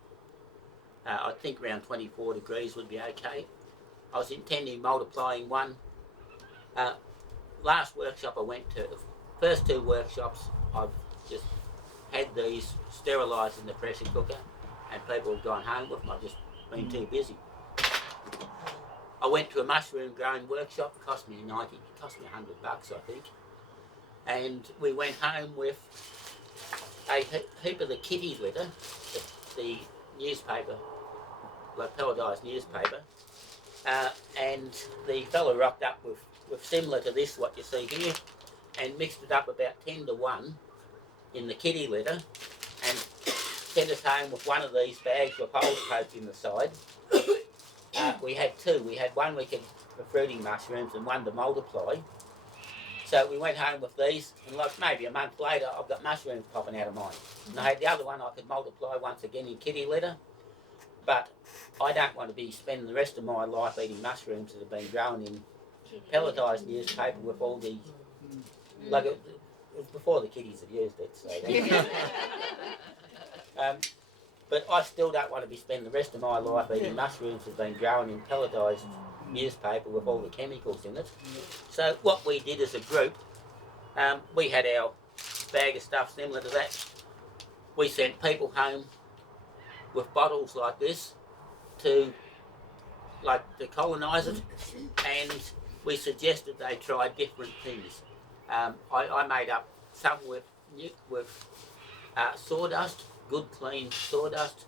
I think around 24 degrees would be okay. I was intending multiplying 1. Last workshop I went to, the first 2 workshops, I've just had these sterilised in the pressure cooker and people have gone home with them. I've just been too busy. I went to a mushroom growing workshop. It cost me $100, I think. And we went home with a heap of the kitty litter, the newspaper, like pelletised newspaper, and the fellow rocked up with similar to this, what you see here, and mixed it up about 10 to 1 in the kitty litter and sent us home with 1 of these bags with holes poked in the side. We had 2. We had 1 for fruiting mushrooms and 1 to multiply. So we went home with these, and like maybe a month later, I've got mushrooms popping out of mine. And I had the other one I could multiply once again in kitty litter. But I don't want to be spending the rest of my life eating mushrooms that have been grown in pelletised newspaper with all the... Like it was before the kiddies had used it, so... But I still don't want to be spending the rest of my life eating mushrooms that have been grown in pelletised newspaper with all the chemicals in it. So what we did as a group, we had our bag of stuff similar to that. we sent people home with bottles like this to colonise it, and we suggested they try different things. I made up some with sawdust, good clean sawdust.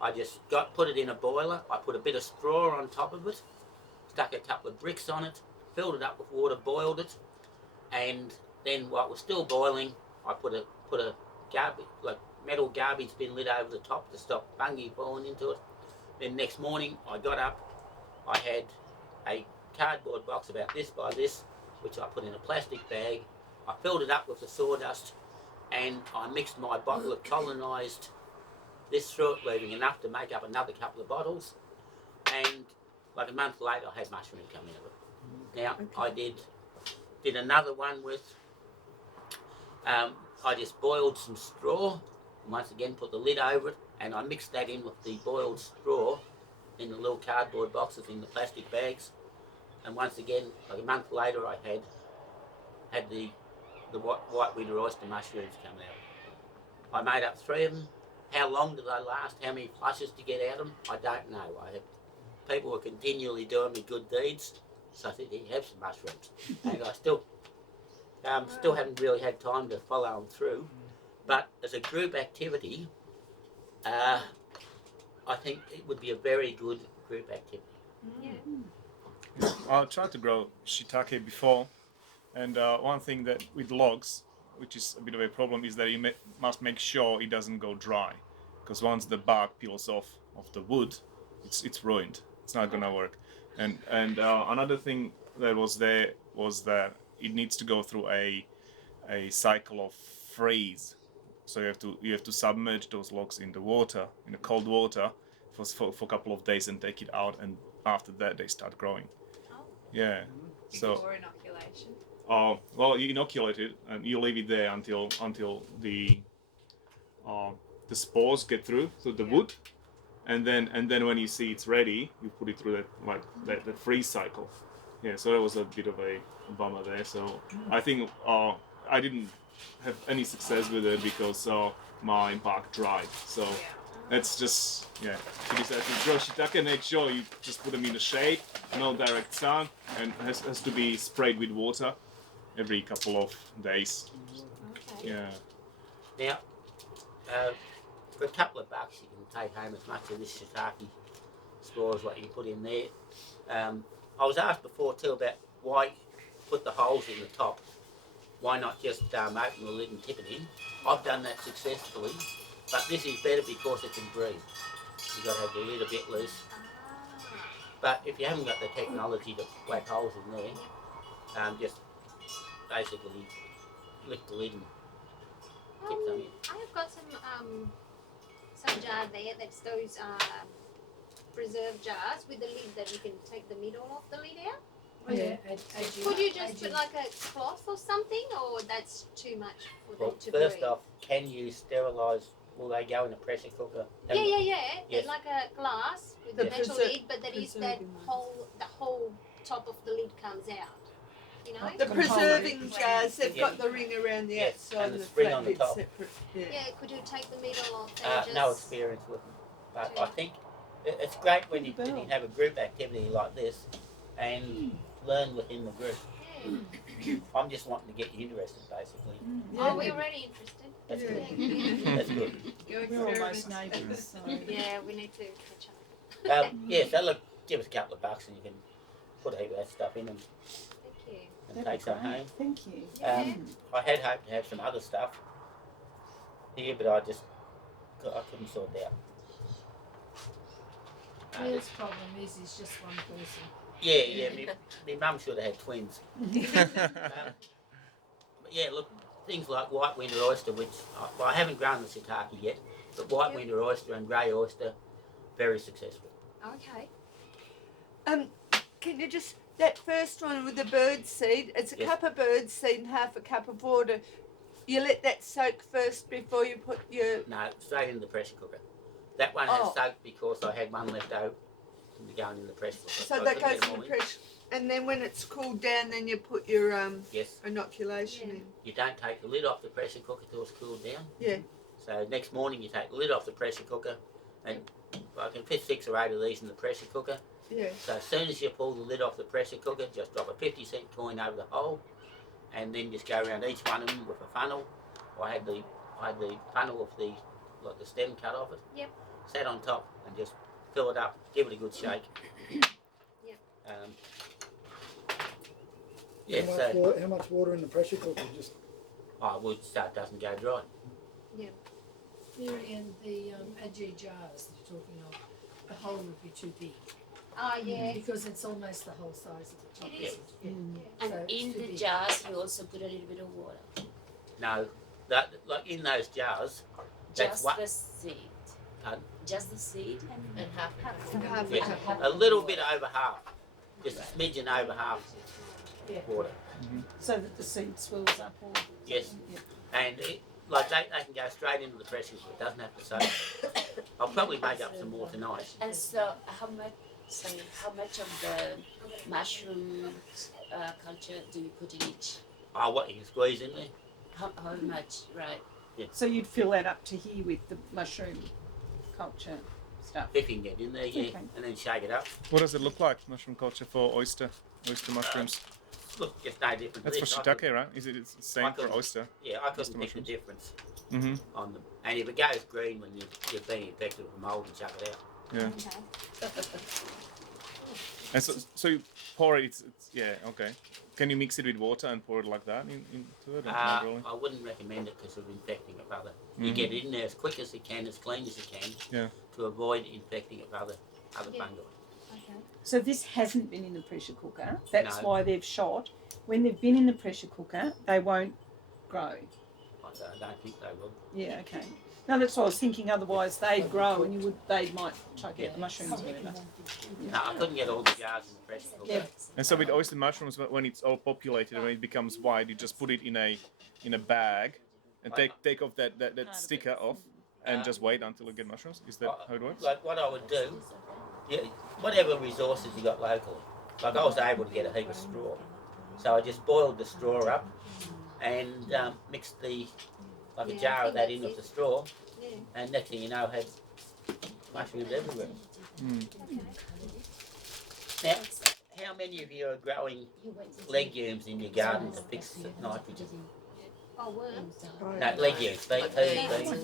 I just put it in a boiler. I put a bit of straw on top of it, stuck a couple of bricks on it, filled it up with water, boiled it, and then while it was still boiling, I put a metal garbage bin lid over the top to stop fungi falling into it. Then next morning I got up, I had a cardboard box about this by this, which I put in a plastic bag. I filled it up with the sawdust, and I mixed my bottle of colonised this through it, leaving enough to make up another couple of bottles. And like a month later, I had mushroom coming out of it. Now, I did another one with, I just boiled some straw, and once again put the lid over it, and I mixed that in with the boiled straw in the little cardboard boxes in the plastic bags. And once again, like a month later, I had the white winter oyster mushrooms coming out. I made up 3 of them. How long do they last? How many flushes to get out of them? I don't know. People were continually doing me good deeds, so I said, "Here, have some mushrooms." And I still haven't really had time to follow them through. But as a group activity, I think it would be a very good group activity. Yeah. I tried to grow shiitake before, and one thing that with logs, which is a bit of a problem, is that you must make sure it doesn't go dry, because once the bark peels off of the wood, it's ruined. It's not gonna work. And another thing that was there was that it needs to go through a cycle of freeze. So you have to submerge those logs in the water, in the cold water, for a couple of days and take it out, and after that they start growing. Oh. Yeah. Before inoculation. Well, you inoculate it and you leave it there until the spores get through the wood, and then when you see it's ready, you put it through that freeze cycle. Yeah. So that was a bit of a bummer there. So I think I didn't have any success with it because my bark dried. So that's just, yeah. If you decide to grow shiitake, make sure you just put them in the shade, no direct sun, and has to be sprayed with water every couple of days. Okay. Yeah. Now, for a couple of bucks, you can take home as much of this shiitake spores what you put in there. I was asked before too about why put the holes in the top. Why not just open the lid and tip it in? I've done that successfully, but this is better because it can breathe. You've got to have the lid a bit loose. But if you haven't got the technology to whack holes in there, just basically lift the lid and tip some in. I have got some jar there that's those preserve jars with the lid that you can take the middle of the lid out. Yeah. Could you just put like a cloth or something, or that's too much for Well, them to first breathe? off, can you sterilise? Will they go in a pressure cooker? Yeah. Yes. It's like a glass with The a metal lid, but that is that preserving ones. the whole top of the lid comes out. You know? The Got a preserving hole. jars, they've Yeah. got the ring around the Yes, outside and the the spring flat on the bit top. separate. Yeah. Yeah, could you take the middle off and just... No experience with them, but I think it's great when you have a group activity like this and learn within the group. Yeah. I'm just wanting to get you interested, basically. Oh, we're already interested. That's Yeah. good. That's good. We're almost neighbours, so Yeah, we need to catch up. Yeah, so look, give us a couple of bucks and you can put a heap of that stuff in and Thank you. take that'd be some great. home. Thank you. I had hoped to have some other stuff here, but I couldn't sort it out. Neil's problem is he's just one person. Yeah, my mum should have had twins. But yeah, look, things like white winter oyster, which I haven't grown the shiitake yet, but white winter oyster and grey oyster, very successful. Okay. Can you just, that first one with the bird seed, it's a Yes. cup of bird seed and half a cup of water. You let that soak first before you put your... No, straight in the pressure cooker. That one has Oh. soaked because I had one left over and going in the pressure cooker. So I that couldn't goes get in them the all pressure, and then when it's cooled down, then you put your Yes, inoculation Yeah. in. you don't take the lid off the pressure cooker till it's cooled down. Yeah. So next morning you take the lid off the pressure cooker, and I can fit 6 or 8 of these in the pressure cooker. Yeah. So as soon as you pull the lid off the pressure cooker, just drop a 50-cent coin over the hole, and then just go around each one of them with a funnel. I had the funnel of the stem cut off it. Yep. Sat on top and just fill it up, give it a good shake. Yep. Yeah. How much water in the pressure cooker? Just I would so it doesn't go dry. Mary, and the Adji jars that you're talking of, the hole would be too big. Oh yeah. Because it's almost the whole size of the top. Yeah. And So it's in too the big. jars, you also put a little bit of water. No, that like in those jars. That's Just what. the seed. Pardon? Just the seed. And half. Yeah, a little bit over half, just a smidgen over half water. So that the seed swells up or Yes, yeah. and they can go straight into the pressure cooker. It doesn't have to soak. I'll probably make up some more tonight. And so, how much of the mushroom culture do you put in each? Oh, what you can squeeze in there? How much, right? So you'd fill that up to here with the mushroom culture stuff. If you can get in there, yeah, Okay. and then shake it up. What does it look like, mushroom culture for oyster mushrooms? Look, just no different. That's for shiitake, right? Is it? It's the same for oyster. Yeah, I couldn't Oyster pick the mushrooms. difference Mm-hmm. on them. And if it goes green when you've been infected with mold, and chuck it out. Yeah. And so you pour it. It's yeah, okay. Can you mix it with water and pour it like that into it? Or not really? I wouldn't recommend it because of infecting it further. You get it in there as quick as you can, as clean as you can, Yeah. to avoid infecting it with other fungi. Okay. So this hasn't been in the pressure cooker. That's No. why they've shot. When they've been in the pressure cooker, they won't grow. I don't think they will. Yeah, okay. No, that's what I was thinking. Otherwise, they'd grow, and they might chuck out the mushrooms or whatever. No, I couldn't get all the jars in the pressure cooker. Yeah. And so with oyster mushrooms, when it's all populated, when it becomes white, you just put it in a bag and take off that sticker off and just wait until you get mushrooms. Is that how it works? Like what I would do, whatever resources you got locally. Like I was able to get a heap of straw, so I just boiled the straw up and mixed a jar of that in with the straw, and next thing you know, had mushrooms everywhere. Now, how many of you are growing legumes in your garden to fix nitrogen? Oh, worms. No, legumes, beans.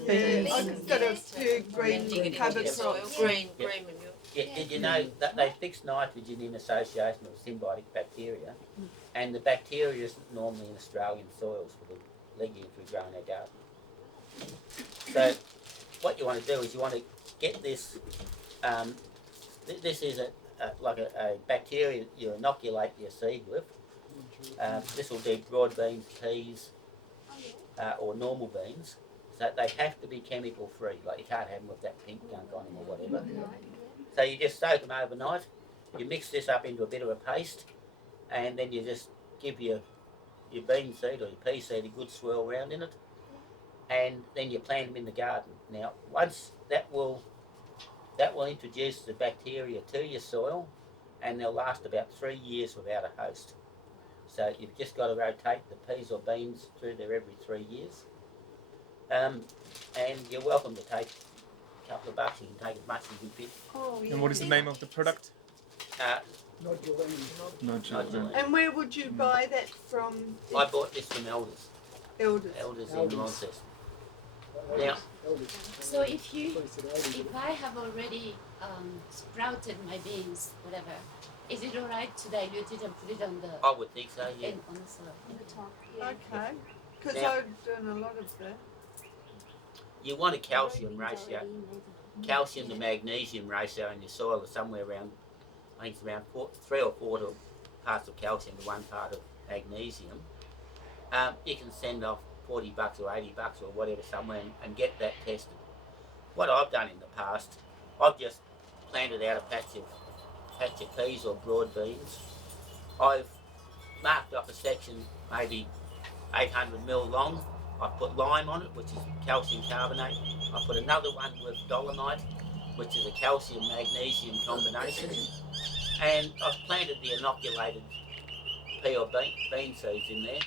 Yeah, I've got a few green cover crops. Green manure. Yeah, did you know that they fix nitrogen in association with symbiotic bacteria, and the bacteria isn't normally in Australian soils for the legumes we grow in our garden. So what you want to do is you want to get this. This is a bacteria you inoculate your seed with. This will do broad beans, peas, or normal beans. So they have to be chemical free. Like you can't have them with that pink gunk on them or whatever. So you just soak them overnight. You mix this up into a bit of a paste, and then you just give your bean seed or your pea seed a good swirl round in it, and then you plant them in the garden. Now, once that will introduce the bacteria to your soil, and they'll last about 3 years without a host. So you've just got to rotate the peas or beans through there every 3 years, and you're welcome to take a couple of bucks. You can take as much as you fit. Oh, yeah. And what is the name of the product? Nodulene. And where would you buy that from? I bought this from Elders Elders. in Launceston. Now, So if I have already sprouted my beans, whatever, is it alright to dilute it and put it on the I would think so, yeah. on the soil? Okay. Because Now- I've done a lot of that. You want a calcium ratio. Calcium to magnesium ratio in your soil is somewhere around, I think it's around 3 or 4 parts of calcium to 1 part of magnesium. You can send off $40 or $80 or whatever somewhere and get that tested. What I've done in the past, I've just planted out a patch of peas or broad beans. I've marked off a section maybe 800 mil long. I put lime on it, which is calcium carbonate. I put another one with dolomite, which is a calcium magnesium combination. And I've planted the inoculated pea or bean seeds in there.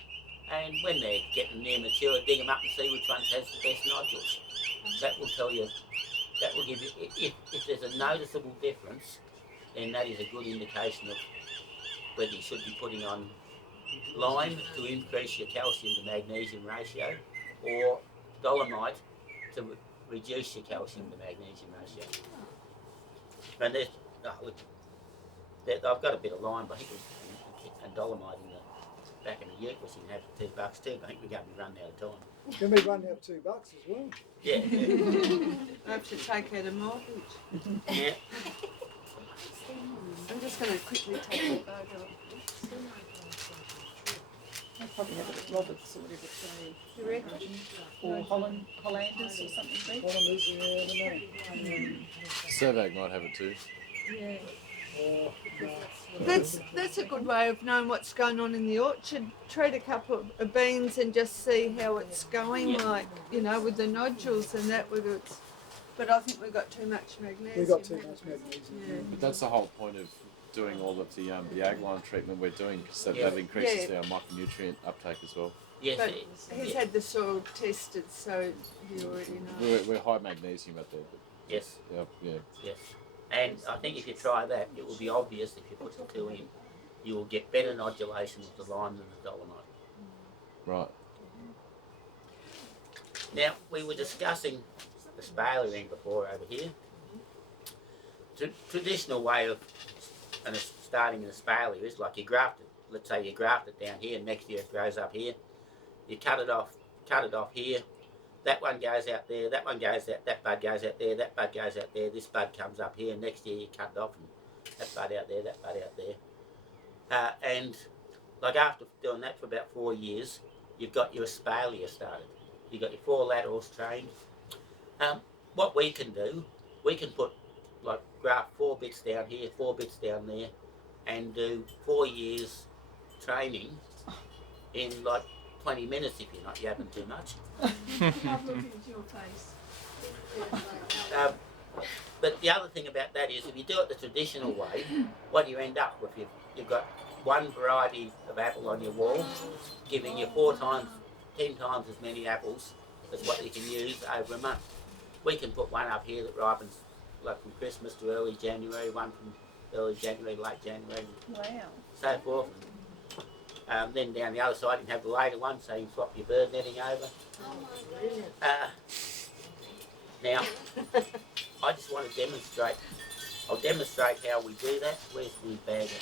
And when they're getting near mature, dig them up and see which one has the best nodules. that will tell you, that will give you, if there's a noticeable difference, then that is a good indication of whether you should be putting on lime to increase your calcium to magnesium ratio, or dolomite to reduce your calcium to magnesium ratio. And there's, I've got a bit of lime, but I think and dolomite in the back of the ute, which you can have for $2 too. But I think we're going to be running out of time. Can we run out $2 as well? Yeah. I have to take out a mortgage. Yeah. I'm just going to quickly take a photo. They probably have it at Roberts or whatever it's You reckon? or Hollanders or something big. Hollanders, yeah, I don't know. Servac might have it too. Yeah. That's a good way of knowing what's going on in the orchard. Treat a couple of beans and just see how it's going, like, you know, with the nodules and that. But I think we've got too much magnesium. We've got too much magnesium. Yeah. But that's the whole point of doing all of the ag line treatment we're doing, because that increases our micronutrient uptake as well. Yes. But he's had the soil tested, so he already knows. We're high magnesium out there. But Yes. yeah. Yes. And I think if you try that, it will be obvious if you put the two in, you will get better nodulation with the lime than the dolomite. Right. Now, we were discussing the espalier before over here. Traditional way of starting an espalier is like you graft it. Let's say you graft it down here, and next year it grows up here. You cut it off here. That one goes out there, that one goes out, that bud goes out there, that bud goes out there, this bud comes up here, next year you cut it off, and that bud out there, that bud out there. And like after doing that for about 4 years, you've got your espalier started. You've got your 4 laterals trained. What we can do, we can put, like, graft 4 bits down here, 4 bits down there, and do 4 years training in like 20 minutes if you're not yapping too much. I'm looking at your face. But the other thing about that is if you do it the traditional way, what you end up with, you've got one variety of apple on your wall, giving you 10 times as many apples as what you can use over a month. We can put one up here that ripens like from Christmas to early January, one from early January, late January, Wow. so forth. Then down the other side you can have the later one, so you can swap your bird netting over. Now, I just want to demonstrate. I'll demonstrate how we do that. Where's the bagger?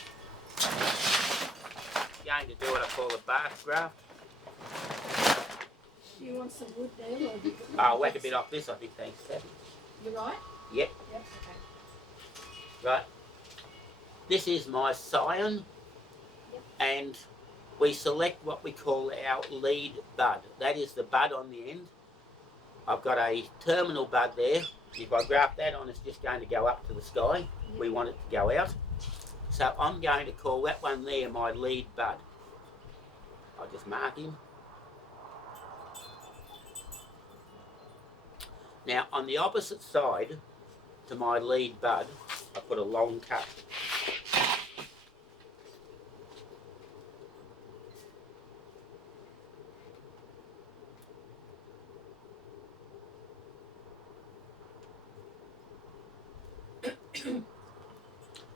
Going to do what I call a bark graft. Do you want some wood there? Or have you got I'll whack a bit off this, I think, thanks, Kathy. You're right? Yep. Yep, okay. Right. This is my scion, and we select what we call our lead bud. That is the bud on the end. I've got a terminal bud there. If I graft that on, it's just going to go up to the sky. We want it to go out. So I'm going to call that one there my lead bud. I'll just mark him. Now, on the opposite side to my lead bud, I put a long cut.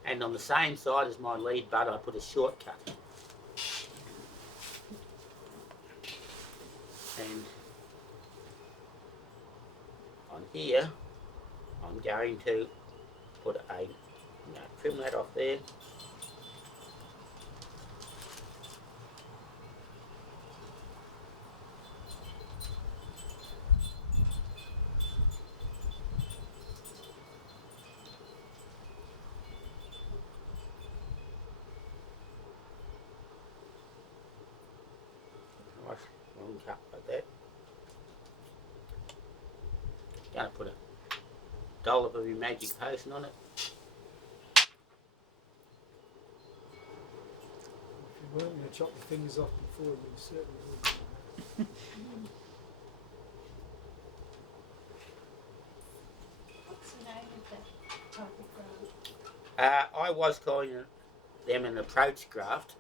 And on the same side as my lead bud, I put a short cut. And on here, I'm going to put trim that off there. Nice long cut like that. Gonna put a dollop of your magic potion on it. If you weren't going to chop the fingers off before, you certainly would. What's the name of that type of graft? I was calling them an approach graft,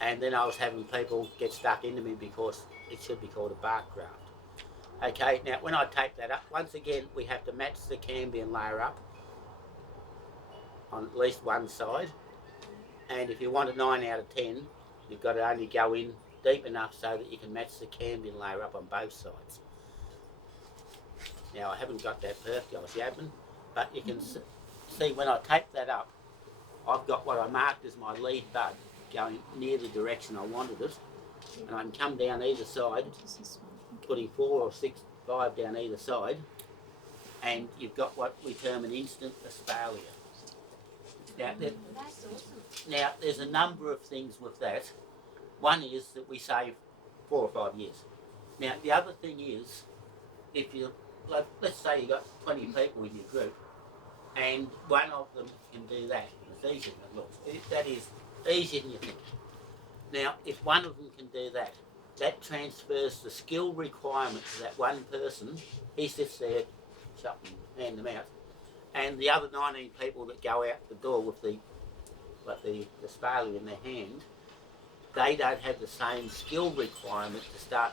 and then I was having people get stuck into me because it should be called a bark graft. Okay, now when I tape that up, once again we have to match the cambium layer up on at least one side. And if you want a 9 out of 10, you've got to only go in deep enough so that you can match the cambium layer up on both sides. Now I haven't got that perfect, I was yapping, but you can see when I tape that up, I've got what I marked as my lead bud going near the direction I wanted it, and I can come down either side, putting 4 or 6, 5 down either side, and you've got what we term an instant espalier. Now, there's a number of things with that. One is that we save 4 or 5 years. Now, the other thing is, if you, like, let's say you've got 20 people in your group, and one of them can do that. It's easier than it looks. That is easier than you think. Now, if one of them can do that, that transfers the skill requirement to that one person. He sits there, shut and hand them out. And the other 19 people that go out the door with the espalier in their hand, they don't have the same skill requirement to start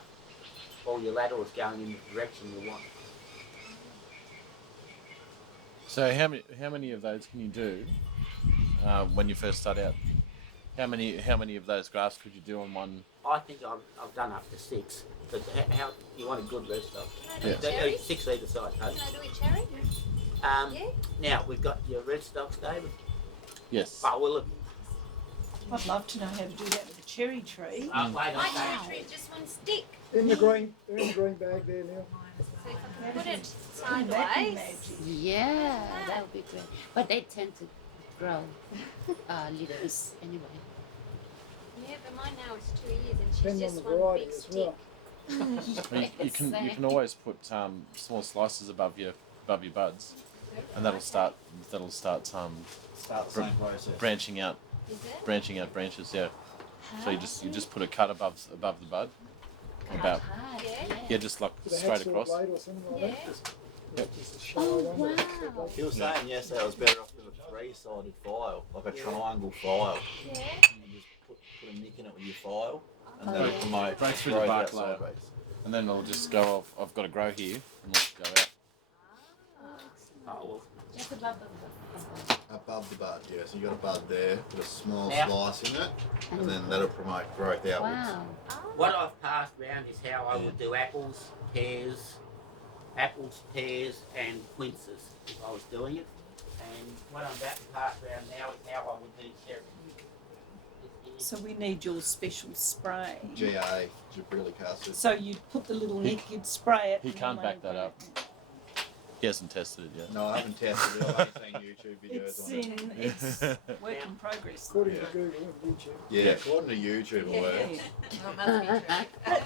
all your laterals going in the direction you want. So how many of those can you do when you first start out? How many of those grafts could you do on one? I think I've done up to 6. But how you want a good rootstock? Can I do a cherry? 6 either side. Can I do a cherry? Yeah. Now we've got your rootstocks, David. Yes. Oh, well, look. I'd love to know how to do that with a cherry tree. Wait on My that. cherry tree is just one stick. In the green bag there, Neil. So if I can put it That'd be sideways. magic. Yeah, that would be great. But they tend to grow leaders anyway. Yeah, but mine now is 2 years and she's Depends on just the one variety big as stick. well. You can always put small slices above your buds, and that'll start Start the same process. branching out Is it? branches. Yeah. So you just put a cut above the bud, about Yeah. just like With a straight hacksaw across. blade or something like that. Yep. Just a shallow one. with a hacksaw blade. He was saying yesterday I was better off with a 3-sided file, like a triangle file. Yeah. And you just put a nick in it with your file, and that'll promote Break through the growth bark out layer. sideways. And then it'll just go off. I've got to grow here, and it'll go out. Oh, well. Just above the Above the bud, yeah. So you got a bud there, put a small Now- slice in it, and then that'll promote growth outwards. Wow. What I've passed around is how I would do apples, pears, and quinces if I was doing it. And what I'm about to pass around now is how I would do cherry. So we need your special spray. GA, gibberellic acid. So you'd put the little nick, you'd spray it. He and can't then back that up. He hasn't tested it yet. No, I haven't tested it. I've only seen YouTube videos It's on it. it's work in progress. According to Google and YouTube. Yeah, according to YouTube, it works.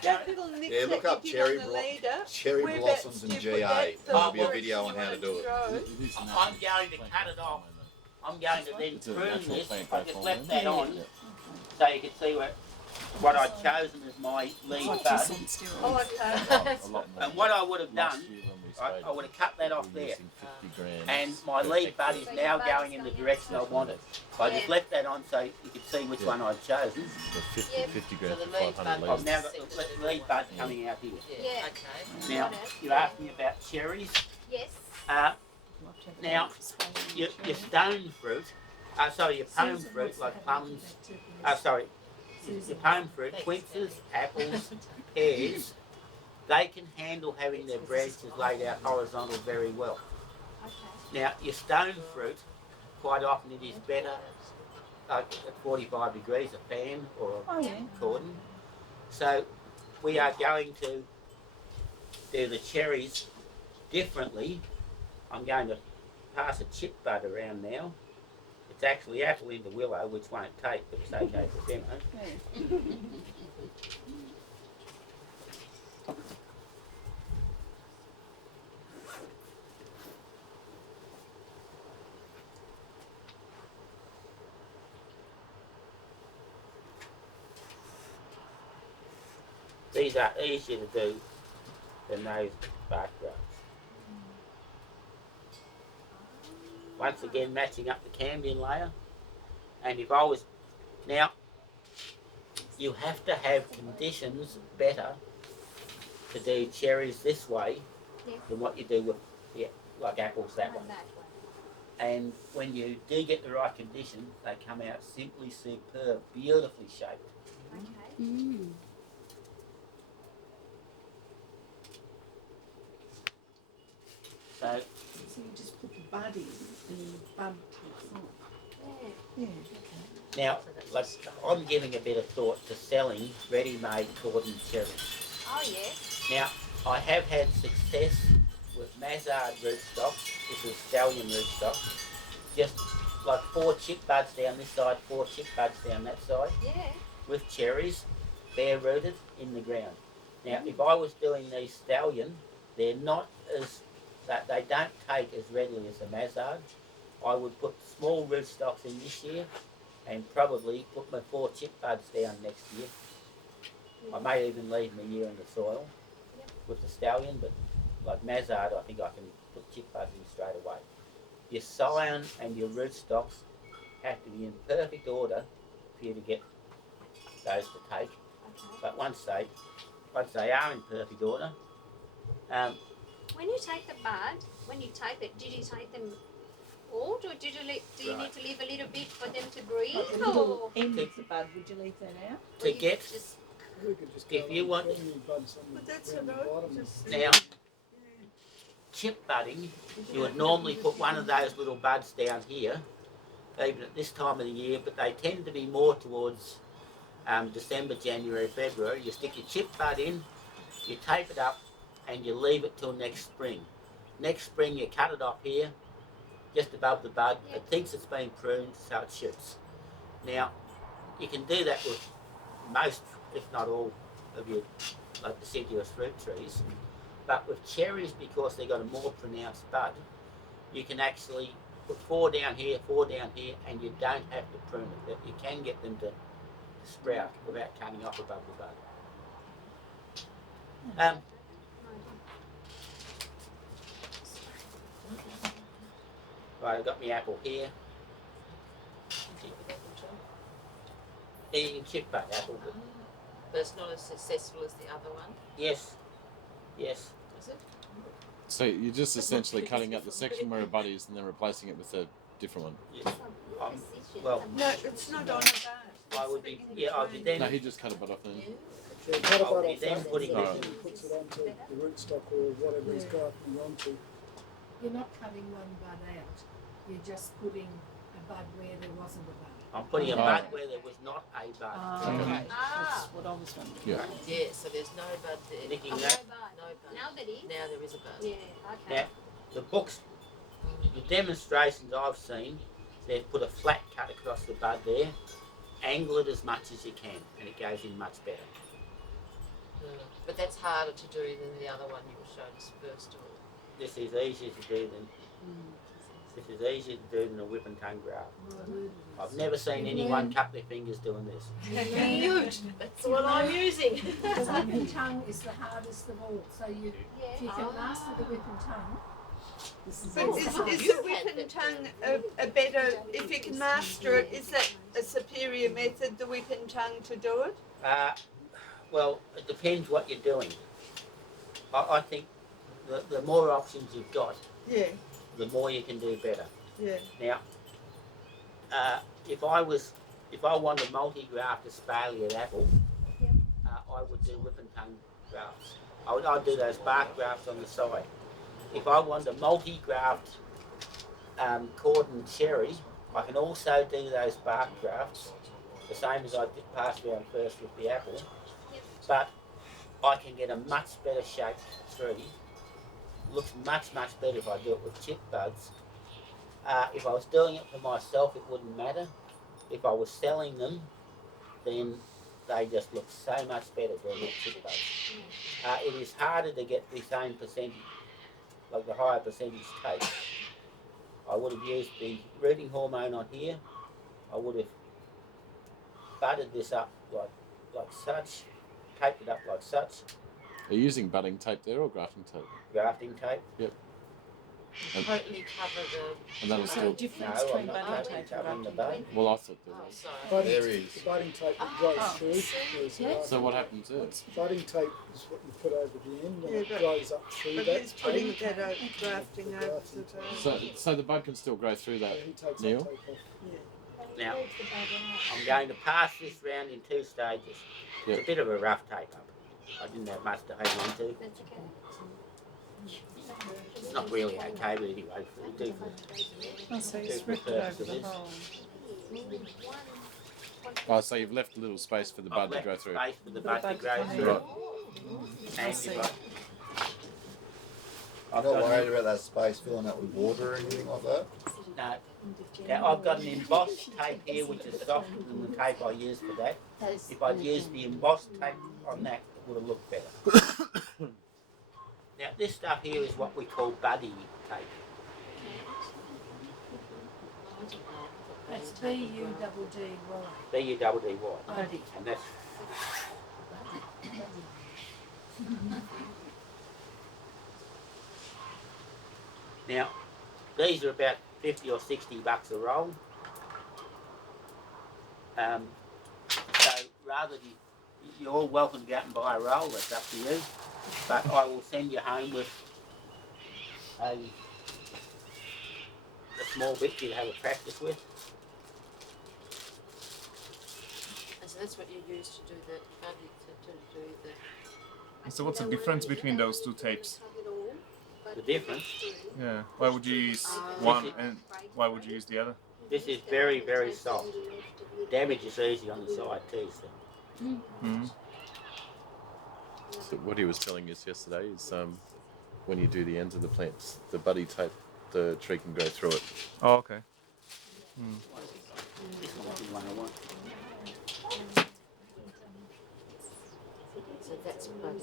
That little nick Yeah, look that up you cherry did on the leader, cherry whereabouts blossoms do and you GA. put that There'll be a for video on direction how to you do it. want to grow? I'm going to cut it off. I'm going to then It's a prune natural this. plant I growth just left hormone. that on Yeah. so you can see what I'd chosen as my lead It's like bud. this on steroids. Oh, okay. A lot more. And what I would have Last done, year when we I sprayed, would have cut that off we were there. using 50 grams And my per lead bud hectare. is now going in the direction I wanted. So I just left that on so you could see which one I'd chosen. So 50 grams So for the lead 500 bud I've litres. now got the lead bud coming out here. Yeah. Okay. Now, you asked me about cherries. Yes. Now, your stone fruit, your pome fruit, like plums, your pome fruit, quinces, apples, pears, they can handle having their branches laid out horizontal very well. Now, your stone fruit, quite often it is better at 45 degrees, a fan or a cordon. So, we are going to do the cherries differently. I'm going to pass a chip bud around now. It's actually apple into willow, which won't take, but it's okay for demo. These are easier to do than those bark grafts. Once again, matching up the cambium layer. And if I was, now, you have to have conditions better to do cherries this way Yeah. than what you do with like apples that way. And when you do get the right conditions, they come out simply superb, beautifully shaped. Okay. Mm. So So you just put the bud in and the bud takes off. Yeah. Yeah. now, like, I'm giving a bit of thought to selling ready-made cordon cherries. Oh yes. Now, I have had success with Mazzard rootstock. This is stallion rootstock. Just like 4 chip buds down this side, 4 chip buds down that side, Yeah. with cherries, bare rooted in the ground. Now, if I was doing these stallion, they're not as that they don't take as readily as the Mazzard. I would put small rootstocks in this year, and probably put my 4 chip buds down next year. I may even leave them a year in the soil with the stallion, but like Mazzard, I think I can put chip buds in straight away. Your scion and your rootstocks have to be in perfect order for you to get those to take. Okay. But once they are in perfect order, When you take the bud, when you tape it, did you take them all, or do you need to leave a little bit for them to breathe, Like the or little end of the bud, would you leave that out? or to you get just We could just go If you on want- putting in buds on But the, that's around the what I bottom. just now chip budding, you would normally put one of those little buds down here, even at this time of the year, but they tend to be more towards December, January, February. You stick your chip bud in, you tape it up, and you leave it till next spring. Next spring you cut it off here, just above the bud. Yeah. It thinks it's been pruned, so it shoots. Now, you can do that with most, if not all, of your like deciduous fruit trees. But with cherries, because they've got a more pronounced bud, you can actually put 4 down here, 4 down here, and you don't have to prune it. You can get them to sprout without cutting off above the bud. Right, I've got my apple here. You can chip bud apple, but But it's not as successful as the other one, yes, yes. is it? So you're just essentially cutting out the section where a bud is and then replacing it with a different one. yes. Well, no, it's not on a bud. I would be, yeah, I'd be then. No, he just cut a bud off then. So cut a I'll bud be off then that putting one, it and in. he puts it onto the rootstock or whatever he's grafting onto. You're not cutting one bud out. You're just putting a bud where there wasn't a bud. I'm putting a Oh. bud where there was not a bud. Okay. Ah. That's what I was wondering. Yeah. Yeah, so there's no bud there. Nicking Oh, no that. bud. No bud. Now there is. Now there is a bud. Yeah. Okay. Now, the books, the demonstrations I've seen, they've put a flat cut across the bud there, angle it as much as you can, and it goes in much better. But that's harder to do than the other one you showed us first of all. This is easier to do than a whip and tongue graft. I've never seen anyone cut their fingers doing this. Huge. That's what I'm using. The whip and tongue is the hardest of all. So you, if you Yeah. can master the whip and tongue, this is But easy. is the whip and tongue a better, if you can master it, is that a superior method, the whip and tongue, to do it? Well, it depends what you're doing. I think the more options you've got, Yeah, the more you can do better. yeah. Now, if I wanted a multi-graft espalier apple, I would do whip and tongue grafts. I'd do those bark grafts on the side. If I wanted a multi-graft cordon cherry, I can also do those bark grafts, the same as I did pass around first with the apple, but I can get a much better shaped tree. Looks much better if I do it with chip buds. If I was doing it for myself, it wouldn't matter. If I was selling them, then they just look so much better doing it with chip buds. It is harder to get the same percentage, like the higher percentage take. I would have used the rooting hormone on here. I would have budded this up like such, taped it up like such, Are you using budding tape there or grafting tape? grafting tape. Yep. Totally cover the. And that'll Is there a still. difference between budding tape and grafting? Well, I thought there Oh, was. sorry. Budding, There is. the budding tape that grows Oh. through. Whereas the So grafting what tape- happens is. Budding tape is what you put over the end and Yeah, it but- grows up through But that he's putting tape. that grafting over the So the bud can still grow through that. He takes Neil? that tape off. Now, I'm going to pass this round in 2 stages. Yep. It's a bit of a rough tape up. I didn't have much to hang on to. That's okay. It's not really okay, but anyway, it'll do for Oh, so you Good spread it purpose over of the this. whole. Oh, so you've left a little space for the I've bud to left go through. space for the For the bud to bud to grow come through. Right. And see. if I'm I've not got worried an, about that space filling up with water or anything like that. no, now I've got an embossed tape here which is softer than the tape I used for that. If I'd used the embossed tape on that, it would have looked better. Now this stuff here is what we call buddy tape. That's B-U-D-D-Y. B-U-D-D-Y. Buddy. And that's now these are about 50 or 60 bucks a roll. So rather than you're all welcome to go out and buy a roll, that's up to you. But I will send you home with a small bit for you to have a practice with. And so that's what you use to do the buddy to do the. So what's the difference between those two tapes? The difference, Yeah. Why would you use one and why would you use the other? this is very, very soft. Damage is easy on the side too. So. Mm-hmm. So what he was telling us yesterday is when you do the ends of the plants, the buddy tape, the tree can go through it. Oh, okay. This might be one I want. So that's buddy.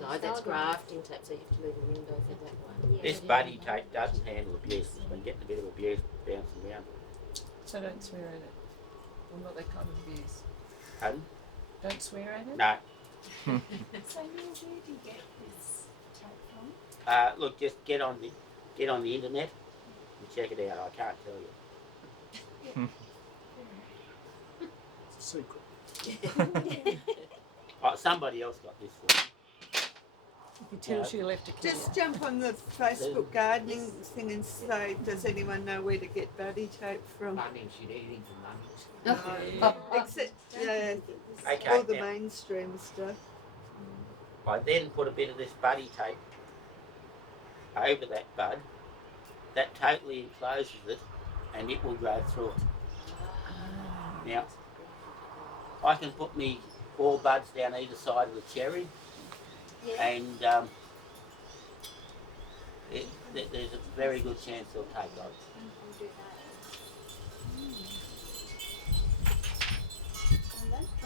No, that's grafting tape. So you have to leave a window for that one. This buddy tape doesn't handle abuse. It's been getting a bit of abuse bouncing around. So don't swear at it. Well, not that kind of abuse. Pardon? Don't swear at it. No. So Neil, where do you get this tape from? Look, just get on the internet and check it out. I can't tell you. It's a secret. Oh, somebody else got this for me. If he tells you, you'll have to kill Just jump on the Facebook gardening thing and say, does anyone know where to get buddy tape from? Except Okay, all the now, mainstream stuff. I then put a bit of this buddy tape over that bud. That totally encloses it and it will grow through it. Now, I can put me 4 buds down either side of the cherry and there's a very good chance they'll take off.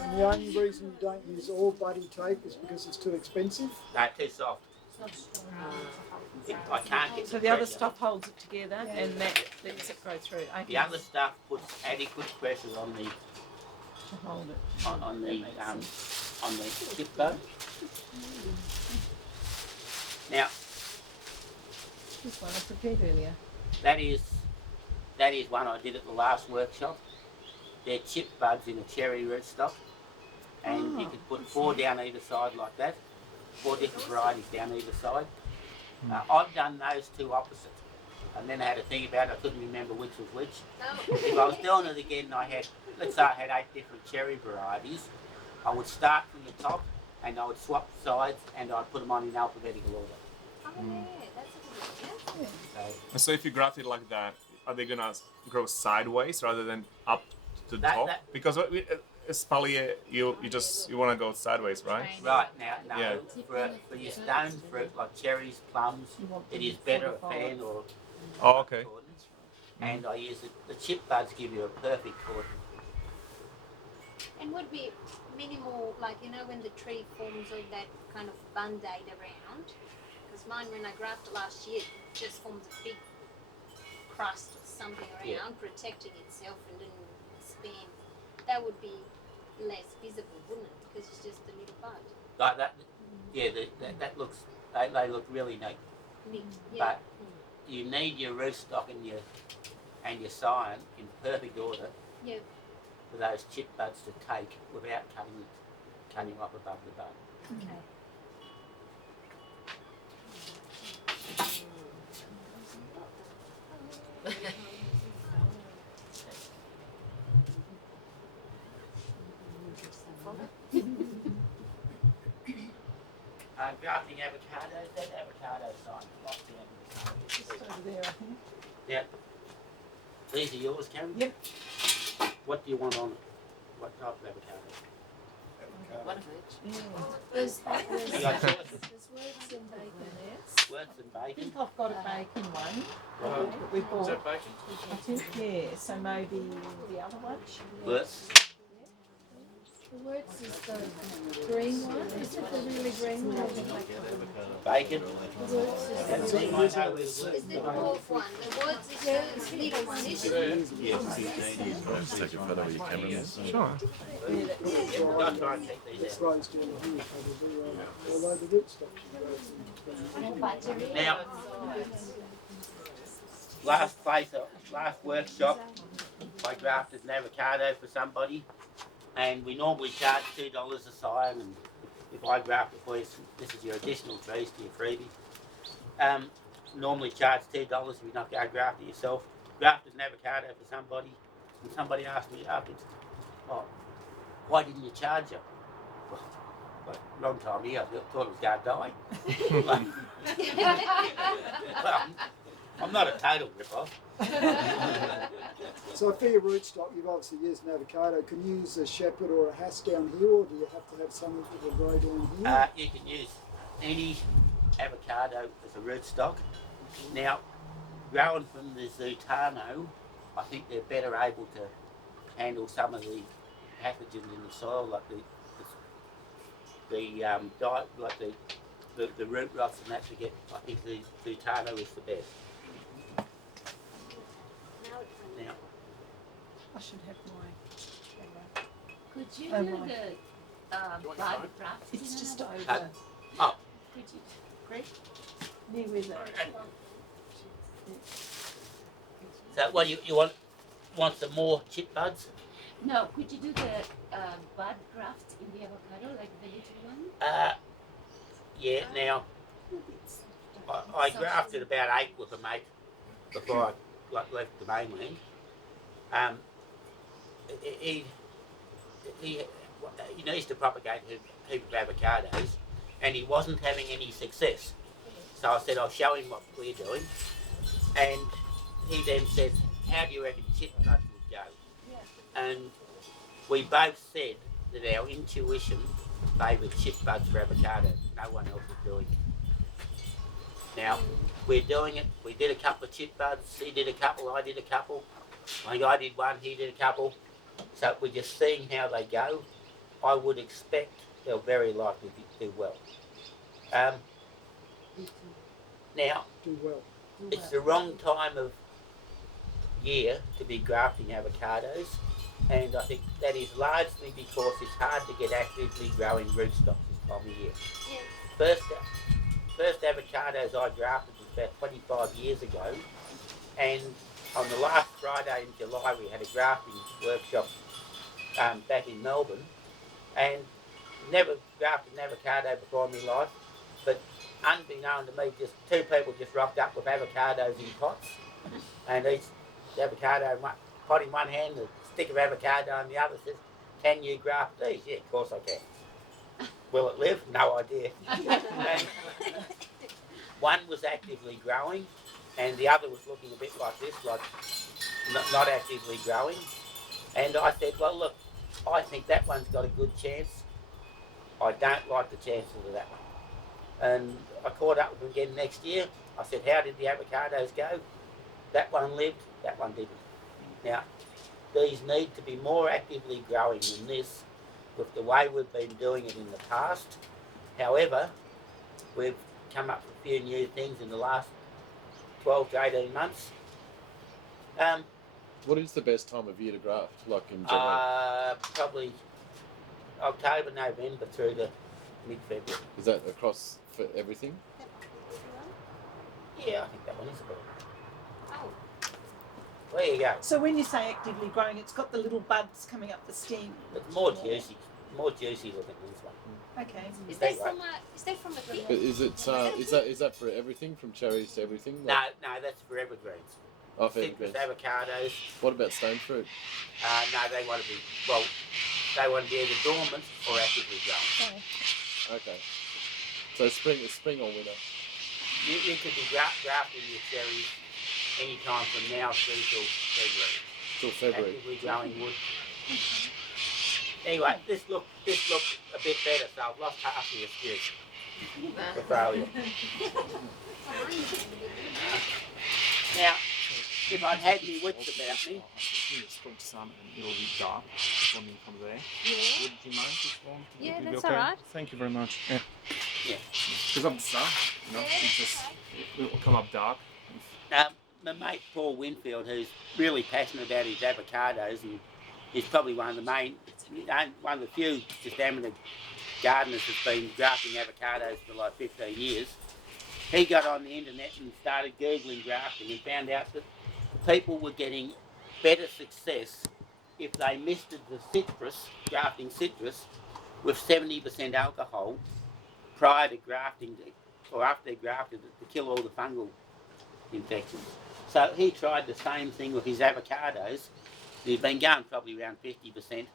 And the only reason you don't use all buddy tape is because it's too expensive. No, too soft. I can't get So the other pressure. stuff holds it together and that lets it go through. Okay. The other stuff puts adequate pressure on the To hold it. on the chip bud. Now This one I prepared earlier. that is one I did at the last workshop. They're chip buds in a cherry rootstock, and you could put 4 down either side like that. 4 different varieties down either side. I've done those 2 opposite, and then I had to think about it. I couldn't remember which was which. If I was doing it again, let's say I had 8 different cherry varieties. I would start from the top, and I would swap sides, and I'd put them on in alphabetical order. So if you graft it like that, are they gonna grow sideways rather than up to the top? Because espalier, you want to go sideways, right? Right, now, Yeah. for your stone fruit like cherries, plums, it is better a fan or Oh, okay. cordon. And I use the chip buds give you a perfect cordon. And would be minimal, like, you know, when the tree forms all that kind of band-aid around. Because mine, when I grafted last year, just formed a big crust or something around, protecting itself and didn't expand. That would be less visible, wouldn't it? Because it's just a little bud. Like that, yeah, that looks, they look really neat. Neat. Yeah. you need your rootstock and your scion in perfect order. Yep. For those chip buds to take without cutting off above the bud. Okay. Grafting avocados, that avocado sign locked down. Just over there, I think. Yep. These are yours, Karen? Yep. What do you want on it? What type of avocado? One of each. There's You got choices. words in bacon there. Words and I bacon. think I've got a bacon one Right. that we bought. Is that bacon? I think, yeah, so maybe the other one. Words. The words is the green one. Is it the really green one or the black one? Bacon. The words is And the so you might know where the Is words the dwarf one? The woods is the little one, isn't it? Yes. Just take a photo with your camera. Sure. I'll try and check these It out. throws down here probably, although the rootstock Now, last workshop, I grafted an avocado for somebody, and we normally charge $2 a scion, and if I graft it for you, this is your additional trees to your freebie. Normally charge $2 if you're not going to graft it yourself. Grafted an avocado for somebody, and somebody asked me afterwards, oh, why didn't you charge her? Well, long time here, I thought it was going to die. Well, I'm not a total rip-off. So for your rootstock, you've obviously used an avocado. Can you use a shepherd or a hass down here, or do you have to have something that will grow down here? You can use any avocado as a rootstock. Now, growing from the Zutano, I think they're better able to handle some of the pathogens in the soil, like the root rots and that to get. I think the Zutano is the best. Now, I should have my camera. Could you Oh, do right. the bud grafting? It's just over. oh, Could you? Greg, near with it. so what you want some more chip buds? No, could you do the bud graft in the avocado, like the little one? Yeah. Now, I grafted about 8 with a mate before I left the mainland. He needs to propagate a heap of avocados, and he wasn't having any success. So I said, I'll show him what we're doing. And he then said, how do you reckon chip buds would go? And we both said that our intuition favoured chip buds for avocado. No one else was doing it. Now, we're doing it. We did a couple of chip buds. He did a couple, I did a couple. I think I did one, he did a couple. So we're just seeing how they go. I would expect they'll very likely do well. Now, Do well. it's the wrong time of year to be grafting avocados, and I think that is largely because it's hard to get actively growing rootstocks this time of year. First avocados I grafted was about 25 years ago, and on the last Friday in July we had a grafting workshop back in Melbourne, and never grafted an avocado before in my life, but unbeknown to me, just 2 people just rocked up with avocados in pots, and each avocado pot in one hand, a stick of avocado in the other. Says, can you graft these? Yeah, of course I can. Will it live? No idea. And one was actively growing, and the other was looking a bit like this, like not actively growing. And I said, well, look, I think that one's got a good chance. I don't like the chances of that one. And I caught up with him again next year. I said, how did the avocados go? That one lived, that one didn't. Now, these need to be more actively growing than this with the way we've been doing it in the past. However, we've come up with a few new things in the last 12 to 18 months. What is the best time of year to graft, like in general? Probably October, November through to mid-February. Is that across for everything? Yeah, I think that one is a bed. There you go. So when you say actively growing, it's got the little buds coming up the stem. It's more juicy looking than this one. Okay. Is that from a tree? But is that for everything, from cherries to everything? No, that's for evergreens. Oh, for Citrus, evergreens. avocados. What about stone fruit? No, they want to be either dormant or actively grown. Okay. So spring or winter. You could be grafting your cherries any time from now through till February. Till February. Actively growing wood. Anyway, this looked a bit better, so I've lost half the excuse for failure. Now, if I'd had my wits about me. Strong sun and it'll be dark when you come there. Yeah. Would you mind this one? Yeah, Would it be that's okay? alright. Thank you very much. Yeah. Yeah. Because of the sun, you know, it will come up dark. My mate Paul Winfield, who's really passionate about his avocados, and he's probably one of the few just amateur gardeners that's been grafting avocados for like 15 years. He got on the internet and started Googling grafting and found out that people were getting better success if they misted the grafting citrus, with 70% alcohol prior to grafting or after they grafted it to kill all the fungal infections. So he tried the same thing with his avocados. He's been going probably around 50%,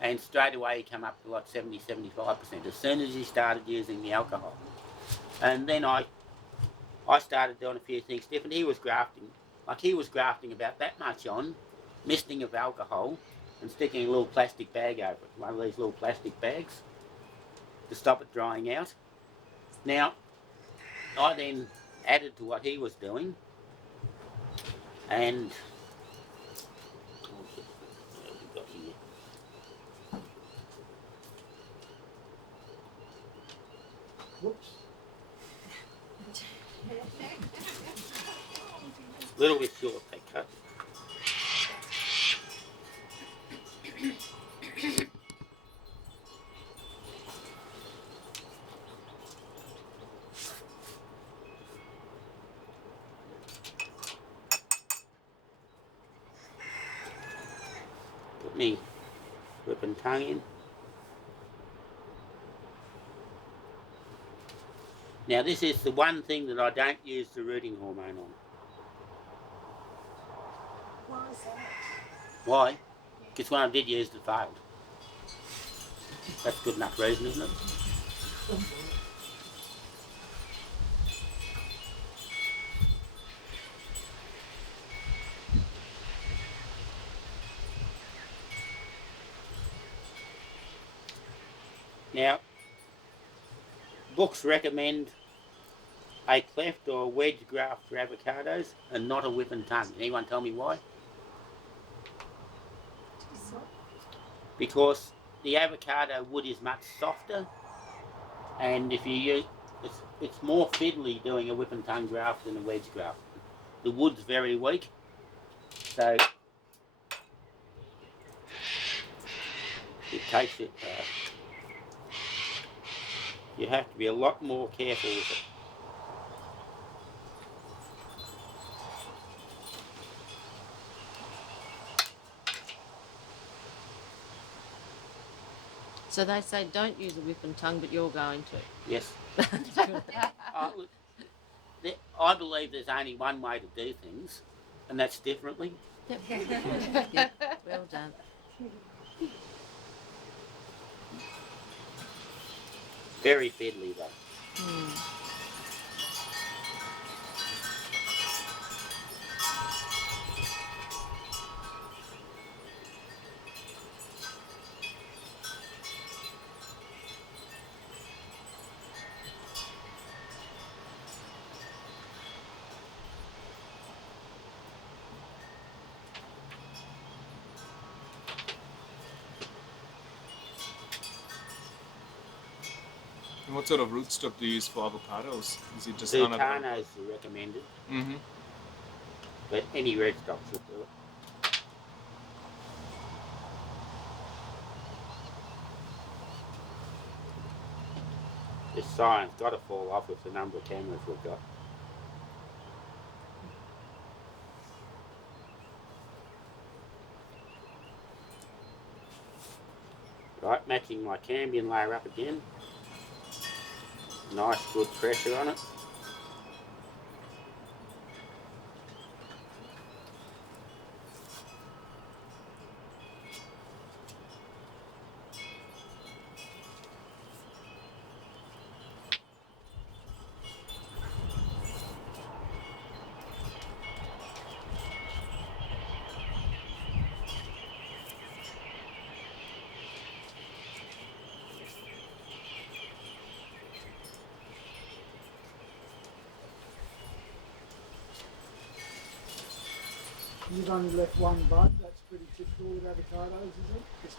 and straight away he came up to like 70-75% as soon as he started using the alcohol. And then I started doing a few things different. He was grafting about that much on, misting of alcohol, and sticking a little plastic bag over it, one of these little plastic bags, to stop it drying out. Now, I then added to what he was doing, and Whoops. a little bit short, they cut. Put me whip and tongue in. Now this is the one thing that I don't use the rooting hormone on. Why is that? Why? Because when I did use it, it failed. That's good enough reason, isn't it? Now, books recommend a cleft or a wedge graft for avocados and not a whip and tongue. Anyone tell me why? Because the avocado wood is much softer, and if you use it's more fiddly doing a whip and tongue graft than a wedge graft. The wood's very weak, so it takes it. You have to be a lot more careful with it. So they say don't use a whip and tongue, but you're going to. Yes. Look, I believe there's only one way to do things, and that's differently. Yeah, well done. Very fiddly though. And what sort of rootstock do you use for avocados? Is it just Sultanos are recommended, Mm-hmm. but any red stock should do it. This sign's got to fall off with the number of cameras we've got. Right, matching my cambium layer up again. Nice good pressure on it. You've only left one bud. That's pretty typical with avocados, is it? Just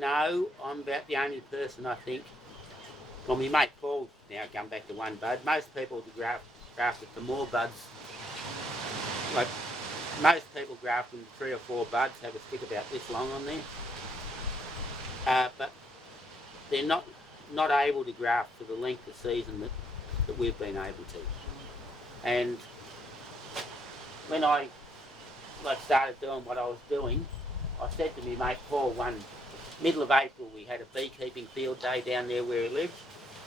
No, I'm about the only person I think. Well, my mate Paul now come back to one bud. Most people graft it to more buds. Like most people graft them 3 or 4 buds, have a stick about this long on there. But they're not able to graft for the length of season that we've been able to. And when I started doing what I was doing, I said to my mate Paul middle of April, we had a beekeeping field day down there where he lived.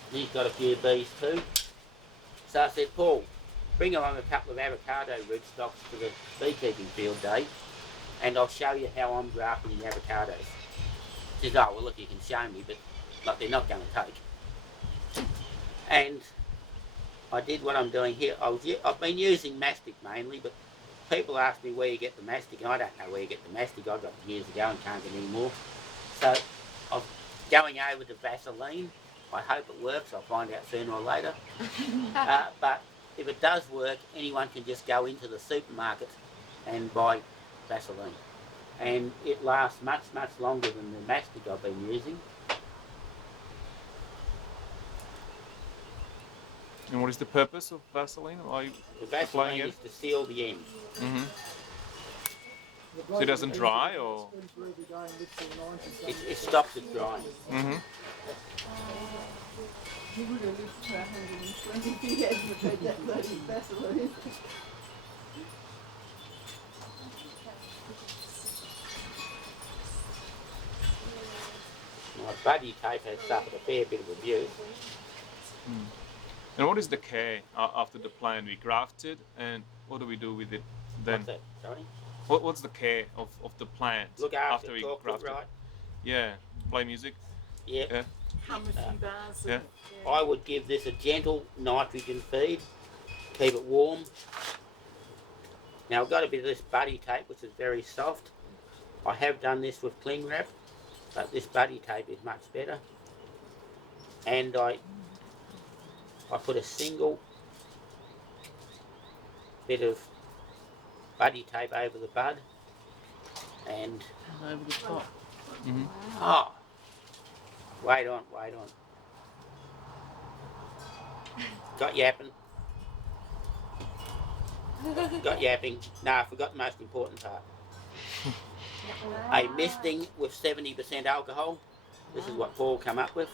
And he's got a few bees too. So I said, Paul, bring along a couple of avocado rootstocks to the beekeeping field day and I'll show you how I'm grafting the avocados. He says, oh, well, look, you can show me, but they're not going to take. And I did what I'm doing here. I've been using mastic mainly, but people ask me where you get the mastic, and I don't know where you get the mastic. I got it years ago and can't get any more. So I'm going over to Vaseline. I hope it works. I'll find out sooner or later. But if it does work, anyone can just go into the supermarket and buy Vaseline. And it lasts much, much longer than the mastic I've been using. And what is the purpose of Vaseline? Are you The Vaseline is to seal the end. Mm-hmm. So it doesn't dry, or? It stops it drying. Mm-hmm. He would have lived to 120 if he hadn't had that bloody Vaseline. My buddy tape has suffered a fair bit of abuse. Mm. And what is the care after the plant? We graft it, and what do we do with it then? What's that? Sorry? What's the care of the plant Look after we talk graft it right. Yeah, play music. Yeah. Yeah. Hum a few bars. Yeah. I would give this a gentle nitrogen feed. Keep it warm. Now I've got a bit of this buddy tape which is very soft. I have done this with cling wrap, but this buddy tape is much better. And I put a single bit of buddy tape over the bud and over the top. Mm-hmm. oh, wait on. Got yapping. Got yapping. No, I forgot the most important part. A misting with 70% alcohol. This is what Paul come up with.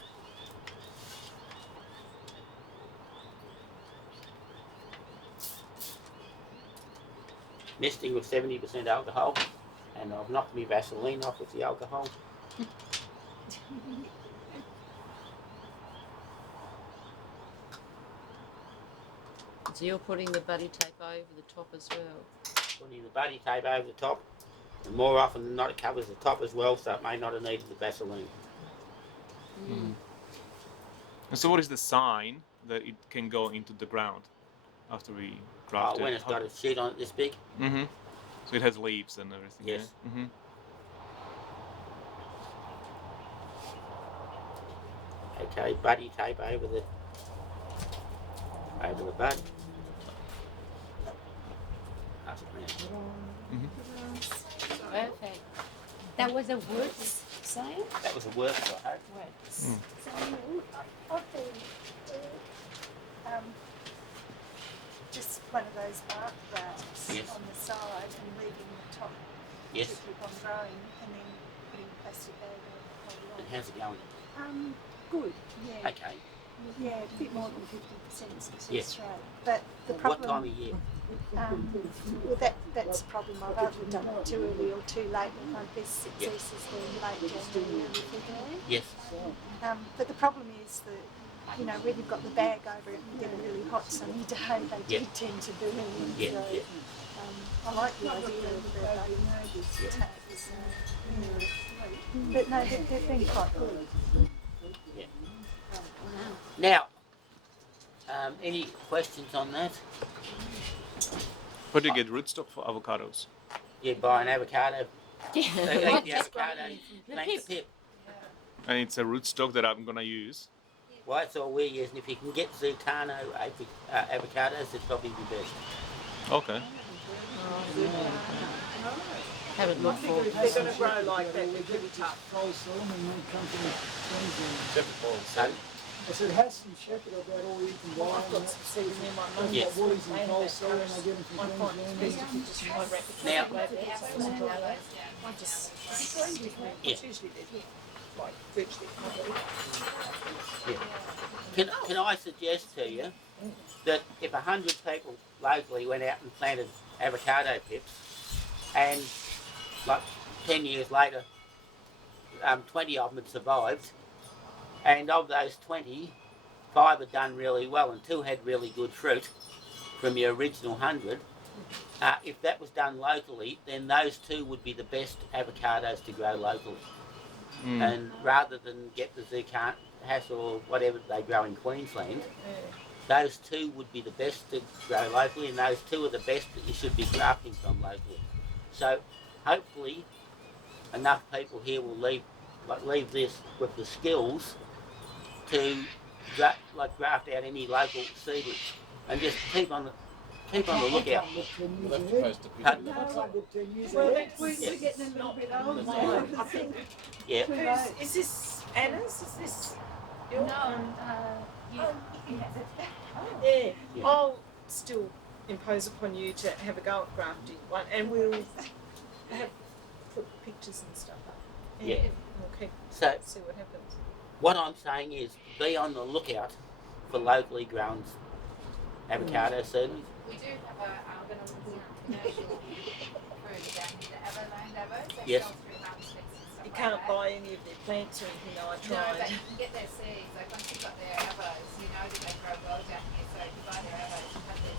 Misting with 70% alcohol, and I've knocked my Vaseline off with the alcohol. So you're putting the buddy tape over the top as well? Putting the buddy tape over the top, and more often than not it covers the top as well, so it may not have needed the Vaseline. Mm. And so what is the sign that it can go into the ground after we graft it? When it's got a sheet on it this big. Mm-hmm. So it has leaves and everything. Yes. Yeah? Mm-hmm. Okay, buddy tape over the bud. Pass it round. Mm-hmm. Perfect. That was a words sign? That was a work, I hope. Words. Mm. Just one of those bark grafts Yes. on the side and leaving the top Yes. to keep on growing, and then putting a plastic bag over the And how's it going? Good, yeah. Okay. Yeah, a bit more than 50% success Yes. rate. But the What problem, time of year? Well, that's the problem. I've either done it too early or too late, and my best success is in late January, early February. Yes. But the problem is that, you know, when you've got the bag over it and you get a really hot sunny day, they do tend to burn. Yeah, So, yeah. I like the idea of the tags. But no, they've been quite good. Yeah. Now, any questions on that? Where do you get rootstock for avocados? You buy an avocado. They eat the avocado, plant the pip. And it's a rootstock that I'm gonna use. Well, that's all we're using. If you can get Zucano avocados, it's probably the best. Okay. Haven't looked for. If they're going to grow like that, they're pretty tough. I said, has some shepherd about all you can buy. I've got some seeds in my Yes. Woolies and cold soil, and I get them from Queensland. Now, can I suggest to you that if 100 people locally went out and planted avocado pips, and like 10 years later, 20 of them had survived, and of those 20, 5 had done really well and 2 had really good fruit from your original 100. If that was done locally, then those 2 would be the best avocados to grow locally. And rather than get the Zucano or whatever they grow in Queensland, those 2 would be the best to grow locally, and those 2 are the best that you should be grafting from locally. So hopefully enough people here will leave this with the skills to graft out any local seedlings, and just keep on the lookout. We'll have to post a picture. Well, we're getting a little bit old now. I think. Yeah. Is this Anna's? Is this your? Yeah. I'll still impose upon you to have a go at grafting one, and we'll put pictures and stuff up. Yeah. We'll So see what happens. what I'm saying is, be on the lookout for locally grown avocado seedlings. We do have a commercial fruit down here, the Avalone Davos. They Yes. sell through harvest and stuff You like can't that. buy any of their plants or anything. No, I No, tried. but you can get their seeds. Like once you've got their avos, you know that they grow well down here. So if you buy their avos, you have their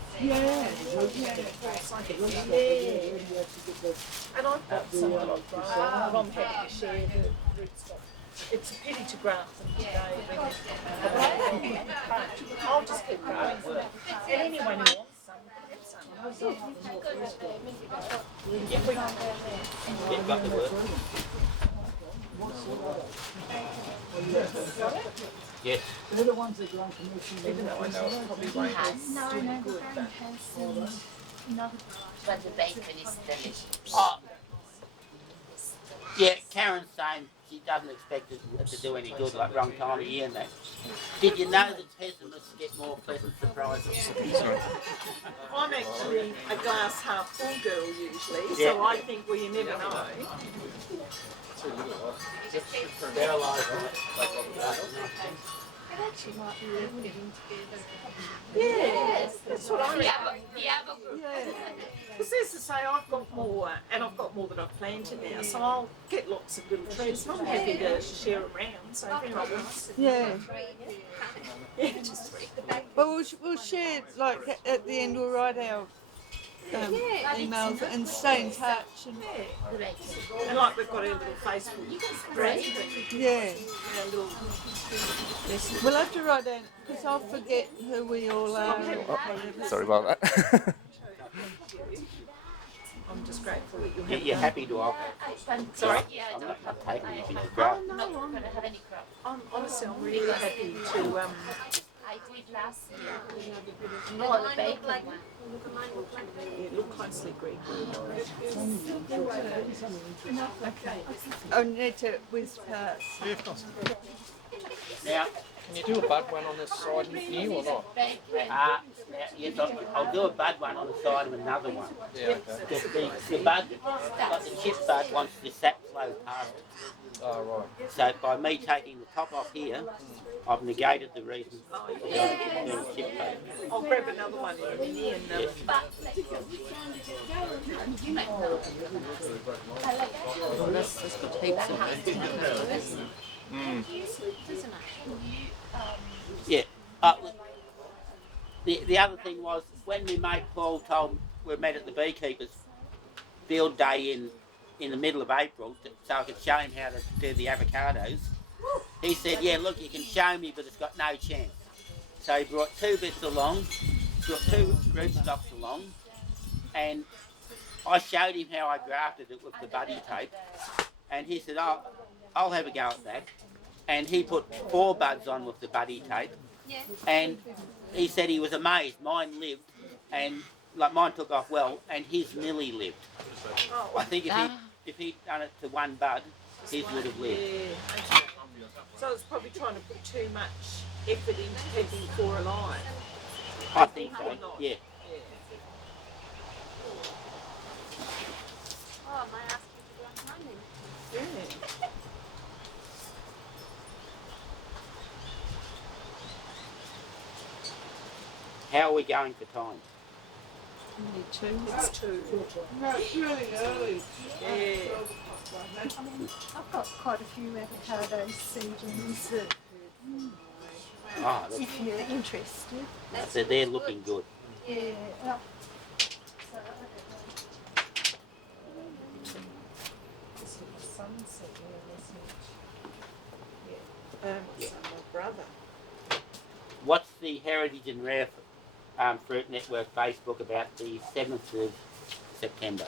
seeds. And I've got some that I've grown. I'm happy to share the rootstock. It's a pity to graft them today. I'll just keep growing them. And anyone who wants some, have some. If we Get got the word. Yes. They're the ones that grow commercially. even though I know it probably won't do any good, but But the bacon is delicious. Oh. Yeah, Karen's saying she doesn't expect it to do any good, like wrong time of year and that. Did you know that pessimists get more pleasant surprises? I'm actually a glass half full girl usually, Yeah. so I think, well, you never know. Sterilise it. It actually might be worth getting together. Yes, that's what I reckon. Yeah. Because as I say, I've got more, and I've got more that I've planted now, so I'll get lots of little trees, and I'm happy to share around, so if anyone wants to. Yeah. Yeah, just three. Well, we'll share, like, at the end, we'll write our emails and stay in touch. And, And like we've got our little Facebook group. yeah. Our little message. We'll have to write down, because I'll forget who we all are. Sorry about that. I'm just grateful that you're You're happy to offer. Sorry? I'm not taking anything to grab. No, Not going to have any crop. I'm honestly, I'm really happy to I did last year. No, the bacon one. look closely Greek. I need to whiz past. Now, Can you do a bud one on this side here or not? yes, I'll do a bud one on the side of another one. Yeah, okay. The bud, like the chip bud, once the sap flows past it, Oh, right. So by me taking the top off here, I've negated the reason for doing chip coat. I'll grab another one in a minute and Yes. Well, that's got heaps of it. Yeah. The other thing was when my mate Paul told we met at the beekeepers field day in the middle of April, so I could show him how to do the avocados. He said, "Yeah, look, you can show me, but it's got no chance." So he brought 2 bits along, brought 2 rootstocks along, and I showed him how I grafted it with the buddy tape, and he said, "Oh, I'll have a go at that." And he put 4 buds on with the buddy tape, and he said he was amazed. Mine lived, and like mine took off well, and his nearly lived. I think if he'd done it to 1 bud, his would have lived. yeah. So it's probably trying to put too much effort into keeping 4 alive. I think so. Yeah. Oh, I might ask you to go on mine then. Yeah. How are we going for time? Only 2. It's 2. No, it's really early. Yeah. I mean, I've got quite a few avocado seedlings that, Oh, if you're interested. they're looking good. Yeah. So, I don't know. This is the sunset there, isn't it? It's my brother. What's the Heritage and Rare Fruit Network Facebook about the 7th of September?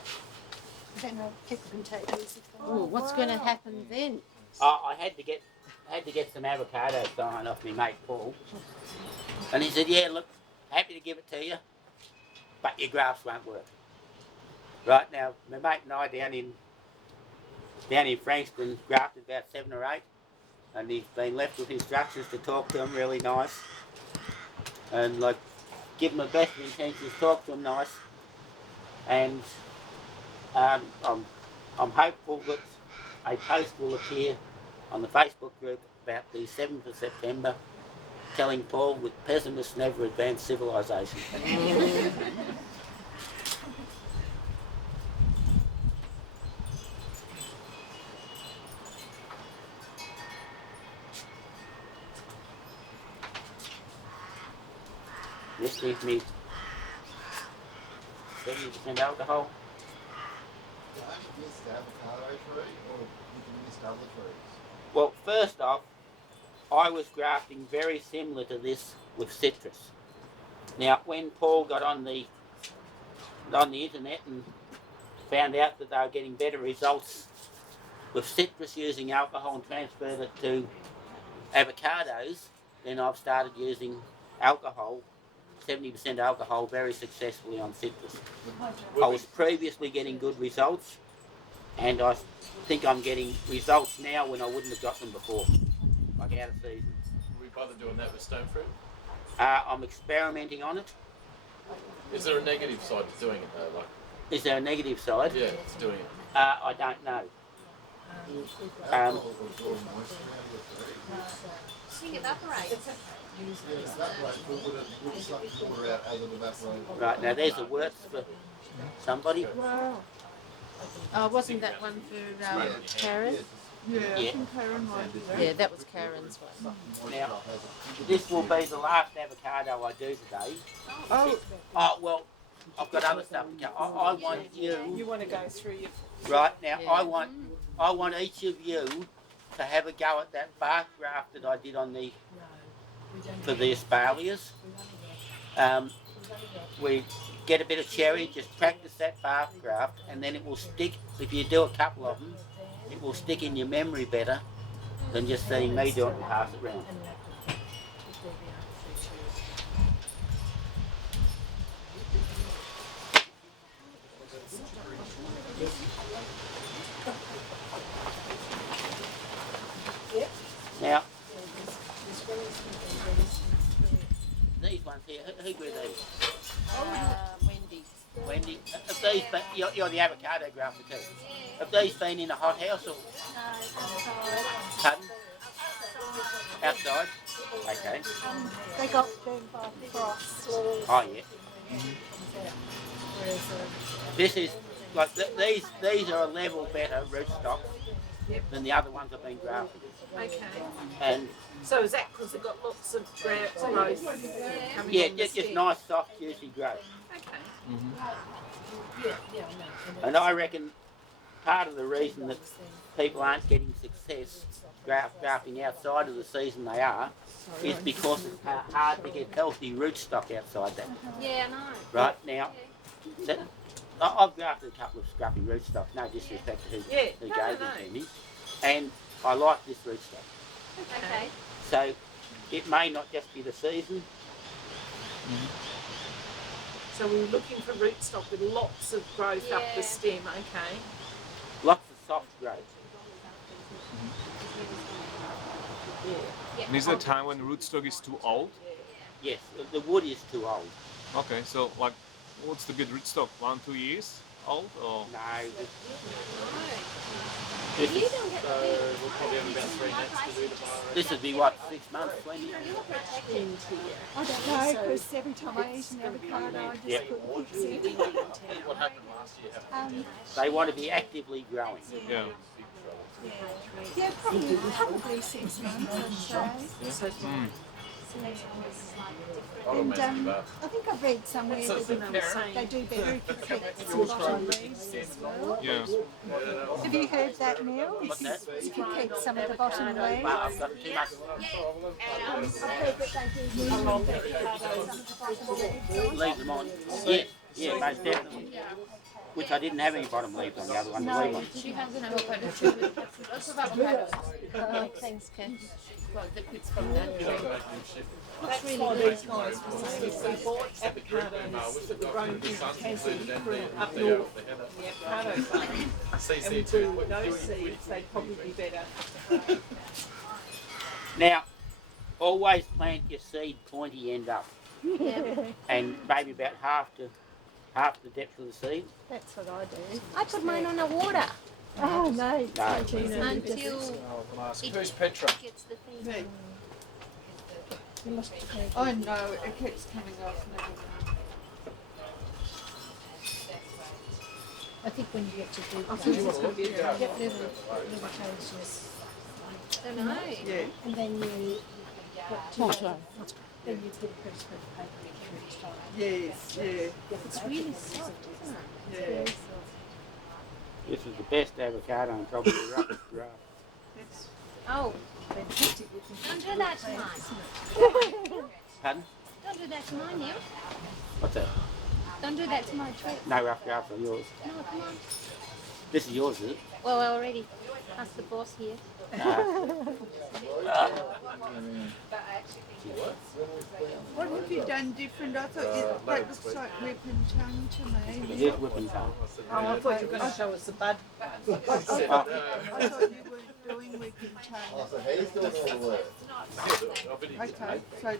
I don't know if people can take these. Oh, what's going to happen then? I had to get some avocado sign off my mate Paul, and he said, "Yeah, look, happy to give it to you, but your grafts won't work." Right now, my mate and I down in Frankston grafted about 7 or 8, and he's been left with instructions to talk to him really nice, and like give him the best of intentions, talk to him nice, and I'm hopeful that a post will appear on the Facebook group about the 7th of September telling Paul that pessimists never advance civilization. This gives me 70% alcohol. Well, first off, I was grafting very similar to this with citrus. Now, when Paul got on the internet and found out that they were getting better results with citrus using alcohol and transferred it to avocados, then I've started using alcohol, 70% alcohol, very successfully on citrus. I was previously getting good results, and I think I'm getting results now when I wouldn't have got them before, like out of season. Will we bother doing that with stone fruit? I'm experimenting on it. Is there a negative side to doing it though? Like, Is there a negative side? yeah, it's doing it. I don't know. Sing evaporate. Right, now there's a works for somebody. Oh, wasn't that one for Karen? Yeah, I Yeah. think Karen might be there. Yeah, that was Karen's one. Now, this will be the last avocado I do today. Oh, Well, I've got other stuff to go. I want you, you want to go through your... right now, Yeah. I want each of you to have a go at that bark graft that I did on for the espaliers. We get a bit of cherry, just practice that bark graft, and then it will stick. If you do a couple of them, it will stick in your memory better than just seeing me do it and pass it round. Now, these ones here, who grew these? Wendy. Wendy? These, but you're the avocado grafter too. Have these been in a hot house or pardon? Outside? Okay. They got burned by frost. Oh yeah. This is like these are a level better rootstock than the other ones I've been grafting. Okay. And So is that because they've got lots of growth coming yeah, on the just stem? nice, soft, juicy growth. Okay. And I reckon part of the reason that people aren't getting success grafting outside of the season they are is because it's hard to get healthy rootstock outside that. Yeah, I know. Right now, I've grafted a couple of scruffy rootstocks, no disrespect to who gave them to me, and I like this rootstock. Okay. So it may not just be the season. So we're looking for rootstock with lots of growth up the stem, okay? Lots of soft growth. And is there a time when rootstock is too old? Yes, the wood is too old. Okay, so like, what's the good rootstock? 1-2 years old or? No. We'll probably have about 3 nets to do tomorrow. This would be what, 6 months, 20? I don't know, because every time I eat an avocado, I just put pips in. What happened last year? They want to be actively growing. Yeah. Yeah, probably 6 months, I'd say. And I think I've read somewhere that they do better if you keep some bottom leaves as well. Yeah. Have you heard that, Neil? If you keep some of the bottom leaves. Well, I've got too much. I've heard that they do really better if you keep some of the bottom leaves on. Leave them on. Yeah, most definitely. Which I didn't have any bottom leaves on the other one. No, The one. she has an avocado tree with lots of avocados. Thanks, Ken. Well, the bits from that tree. That's really Why good. these guys we bought avocados that were grown in Tassie from up north, the avocado farm, and we grew those seeds, they'd probably be better. Now, always plant your seed pointy end up. And maybe about half the depth of the seed. That's what I do. I put mine on the water Oh, no. until Who's Petra? it gets the thing. Oh no, it keeps coming off. Never mind. I think when you get to do I think it's going to be you get little changes. I don't know. Yeah. And then you then you put press paper each time. Yes, yeah. It's really soft, isn't it? Yeah. This is the best avocado and probably the roughest graft. Oh, don't do that to mine. Pardon? Don't do that to mine, Neil. What's that? Don't do that to my tree. No rough grafts on yours. No, come on. This is yours, is it? Well, I already asked the boss here. What have you done different? I thought that looks like whip and tongue to me. It is whip and tongue. Oh, I thought you were going to show us the bud. I thought you weren't doing whip and tongue. Okay, so do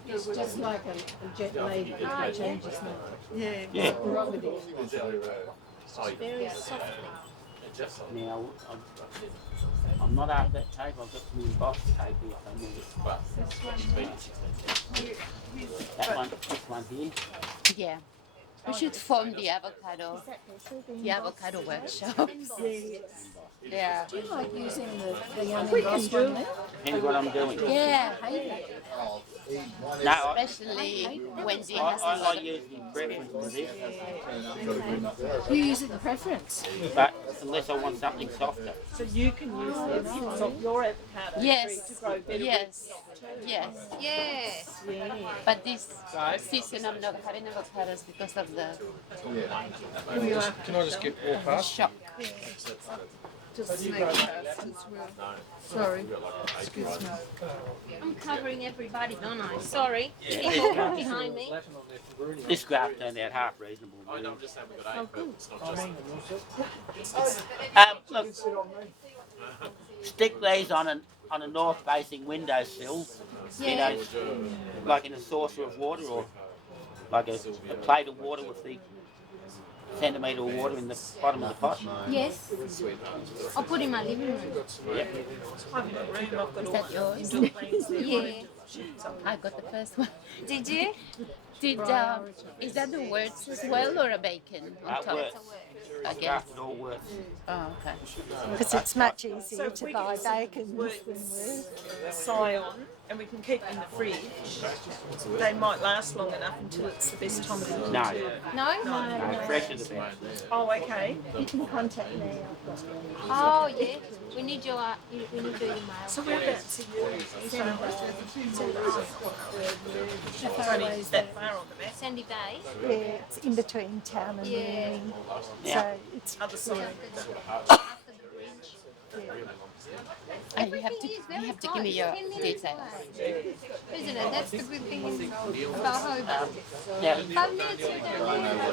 It's whip just and like a jet lady that changes now. Yeah. Yeah. Very softly. Now, I'm not after that tape. I've got some embossed tape here somewhere. That one, this one here. Yeah. We should form the avocado workshop. Yeah. Do you like using the unembossed one there? Depends what I'm doing. Yeah. No, Especially when she has a I lot of... use the preference for this, You use it in preference. but unless I want something softer. So you can use this from your avocado tree Yes, to grow better yes, yes. Yes. But this season I'm not having avocados because of the Can I just get all past? shock. Just sneak past as well. Sorry. Excuse me. I'm covering everybody, don't I? Sorry. People behind me. This graft turned out half reasonable. I know, I'm just saying we've got 8, but it's not just... Look, stick these on a north-facing windowsill, you know, like in a saucer of water or like a plate of water with the centimetre of water in the bottom of the pot. Yes. I'll put in my living room. Yep. I've got room, I've got Is all that my yours? indoor plants there. Yeah. I got the first one. Did you? Is that the words as well or a bacon on top? Worth. I guess. Grafted all worth. Oh, okay. Because it's much easier So to we buy can bacon work than with. Scion, and we can keep them in the fridge. They might last long enough until it's the best time of the year. No. No? No, fresh is the best. Oh, okay. You can contact me. Oh, yeah. We need your email. So whereabouts are you? It's only that far on the map. Sandy Bay. Yeah, it's in between town and Yeah. Ring. Yeah. So it's Other side. After the bridge. And you have to give me your details. Isn't it? That's the good thing about Hobart. Now, 5 minutes you're down there.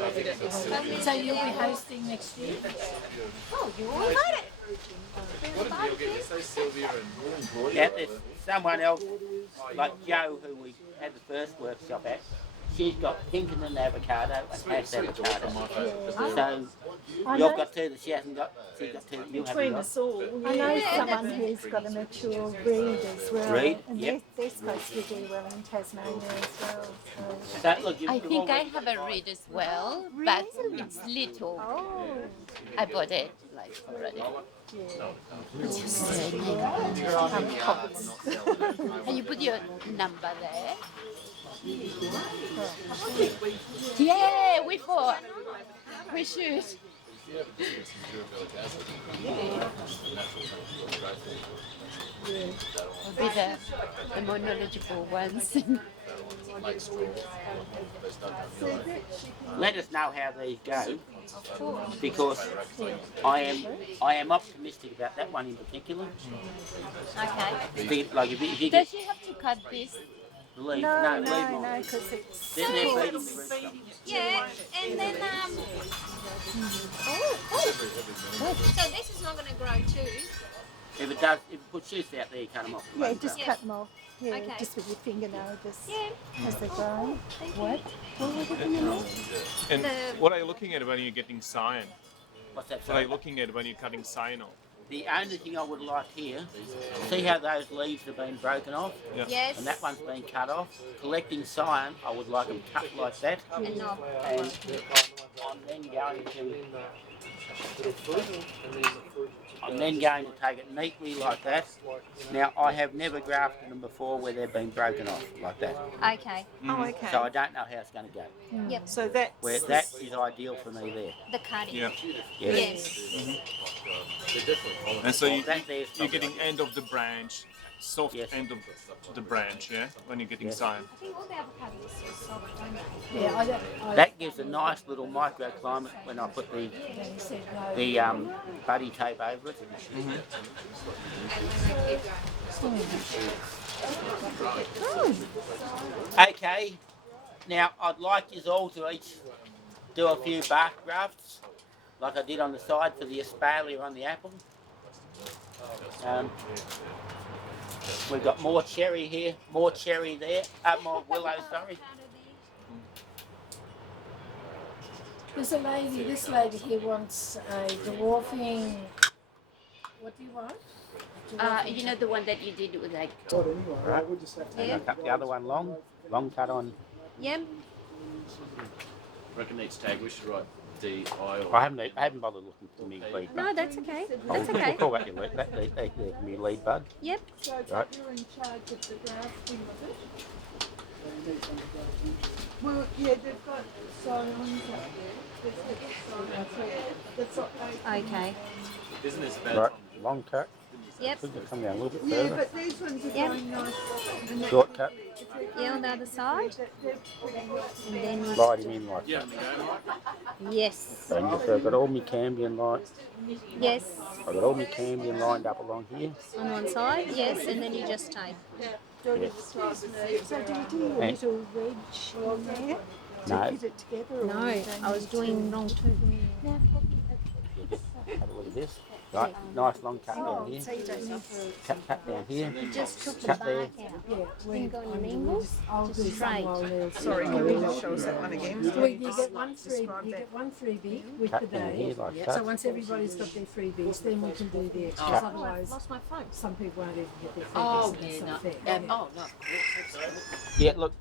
5 minutes So you'll be hosting next year? Oh, you all got it. yeah, there's someone else, like Joe, who we had the first workshop at. She's got Pinkerton and avocado and has avocado. So you've got two that she hasn't got. She's got two that you haven't Between got. us all. I know someone who's got a mature breed as well. Breed, And yep. they're supposed to do well in Tasmania as well. So. So, look, I think I have a reed as well, but it's little. Oh, I bought it like already. And you put your number there. Yeah, we bought. We should. We'll be the more knowledgeable ones. let us know how these go, because I am optimistic about that one in particular. Okay. Like if you Does get she have to cut this? the leaf, no, leave no, on. because it's. Then they're feeding the rest of them. Yeah, and then so this is not going to grow too. If it does, if it puts shoots out there, you cut them off. Yeah, just Yeah. cut them off. Yeah, Okay. just with your fingernail, just Yeah. as they grow. What? What was it in the mouth? And The- what are you looking at when you're getting cyan? What's that? What are you looking at when you're cutting cyan off? The only thing I would like here, see how those leaves have been broken off, Yes. and that one's been cut off. Collecting cyan, I would like them cut like that, And knob. and I'm then going to take it neatly like that. Now, I have never grafted them before where they've been broken off like that, Okay. Oh, okay. so I don't know how it's going to go. Yep. So that's Where that is ideal for me there. The cutting. Yeah. Yes. Yes. And so you, That there's you're getting end of the branch, soft Yes. end of the branch, yeah? When you're getting Yes. cyan. I think all the avocados are so soft, don't they? Yeah, That gives a nice little microclimate when I put the buddy tape over it. Okay, now I'd like you all to each do a few bark grafts, like I did on the side for the espalier on the apple. We've got more cherry here, more cherry there, more willow, sorry. there's a lady, this lady here wants a dwarfing, what do you want? You know the one that you did with like. But anyway, right. We'll just have to. And I cut the other one long cut on. Yep. Reckon needs tag. We should write DI or. I haven't bothered looking for me lead bud. No, that's okay. I'll That's okay. call that your lead, that me lead bud. Yep. So Right. you're in charge of the grafting of it? Well, yeah, they've got scions up there. That's what they... Okay. Isn't this bad? Right, long cut. Yep. Could you come down a little bit Yeah, further? but these ones are Yep. going nice. And they're- Short cut. Yeah, on the other side. They're pretty well. And then Slide him in like Yeah, that. me go, Mike. yes. And just, I've got all my cambium lined. Yes. I've got all my cambium lined up along here. On one side. Yes, and then you just tape. Yes. So do you do a And- little wedge on there to No. fit it together? Or No, you don't I was need doing to? wrong too. Cut it with this. Right, nice long cut down here. So you don't need Cut down here. You just took the Cut bark there. out. Didn't go in an angle, just straight. Sorry, can you just show us that one again? Well, you get one freebie with Cut the down here day. like So that. once everybody's got their freebies, then we can do the extras. Cut. Otherwise, Lost my phone. some people won't even get their freebies. Oh, and that's yeah, not no. fair. Oh, no, of course. Yeah, look,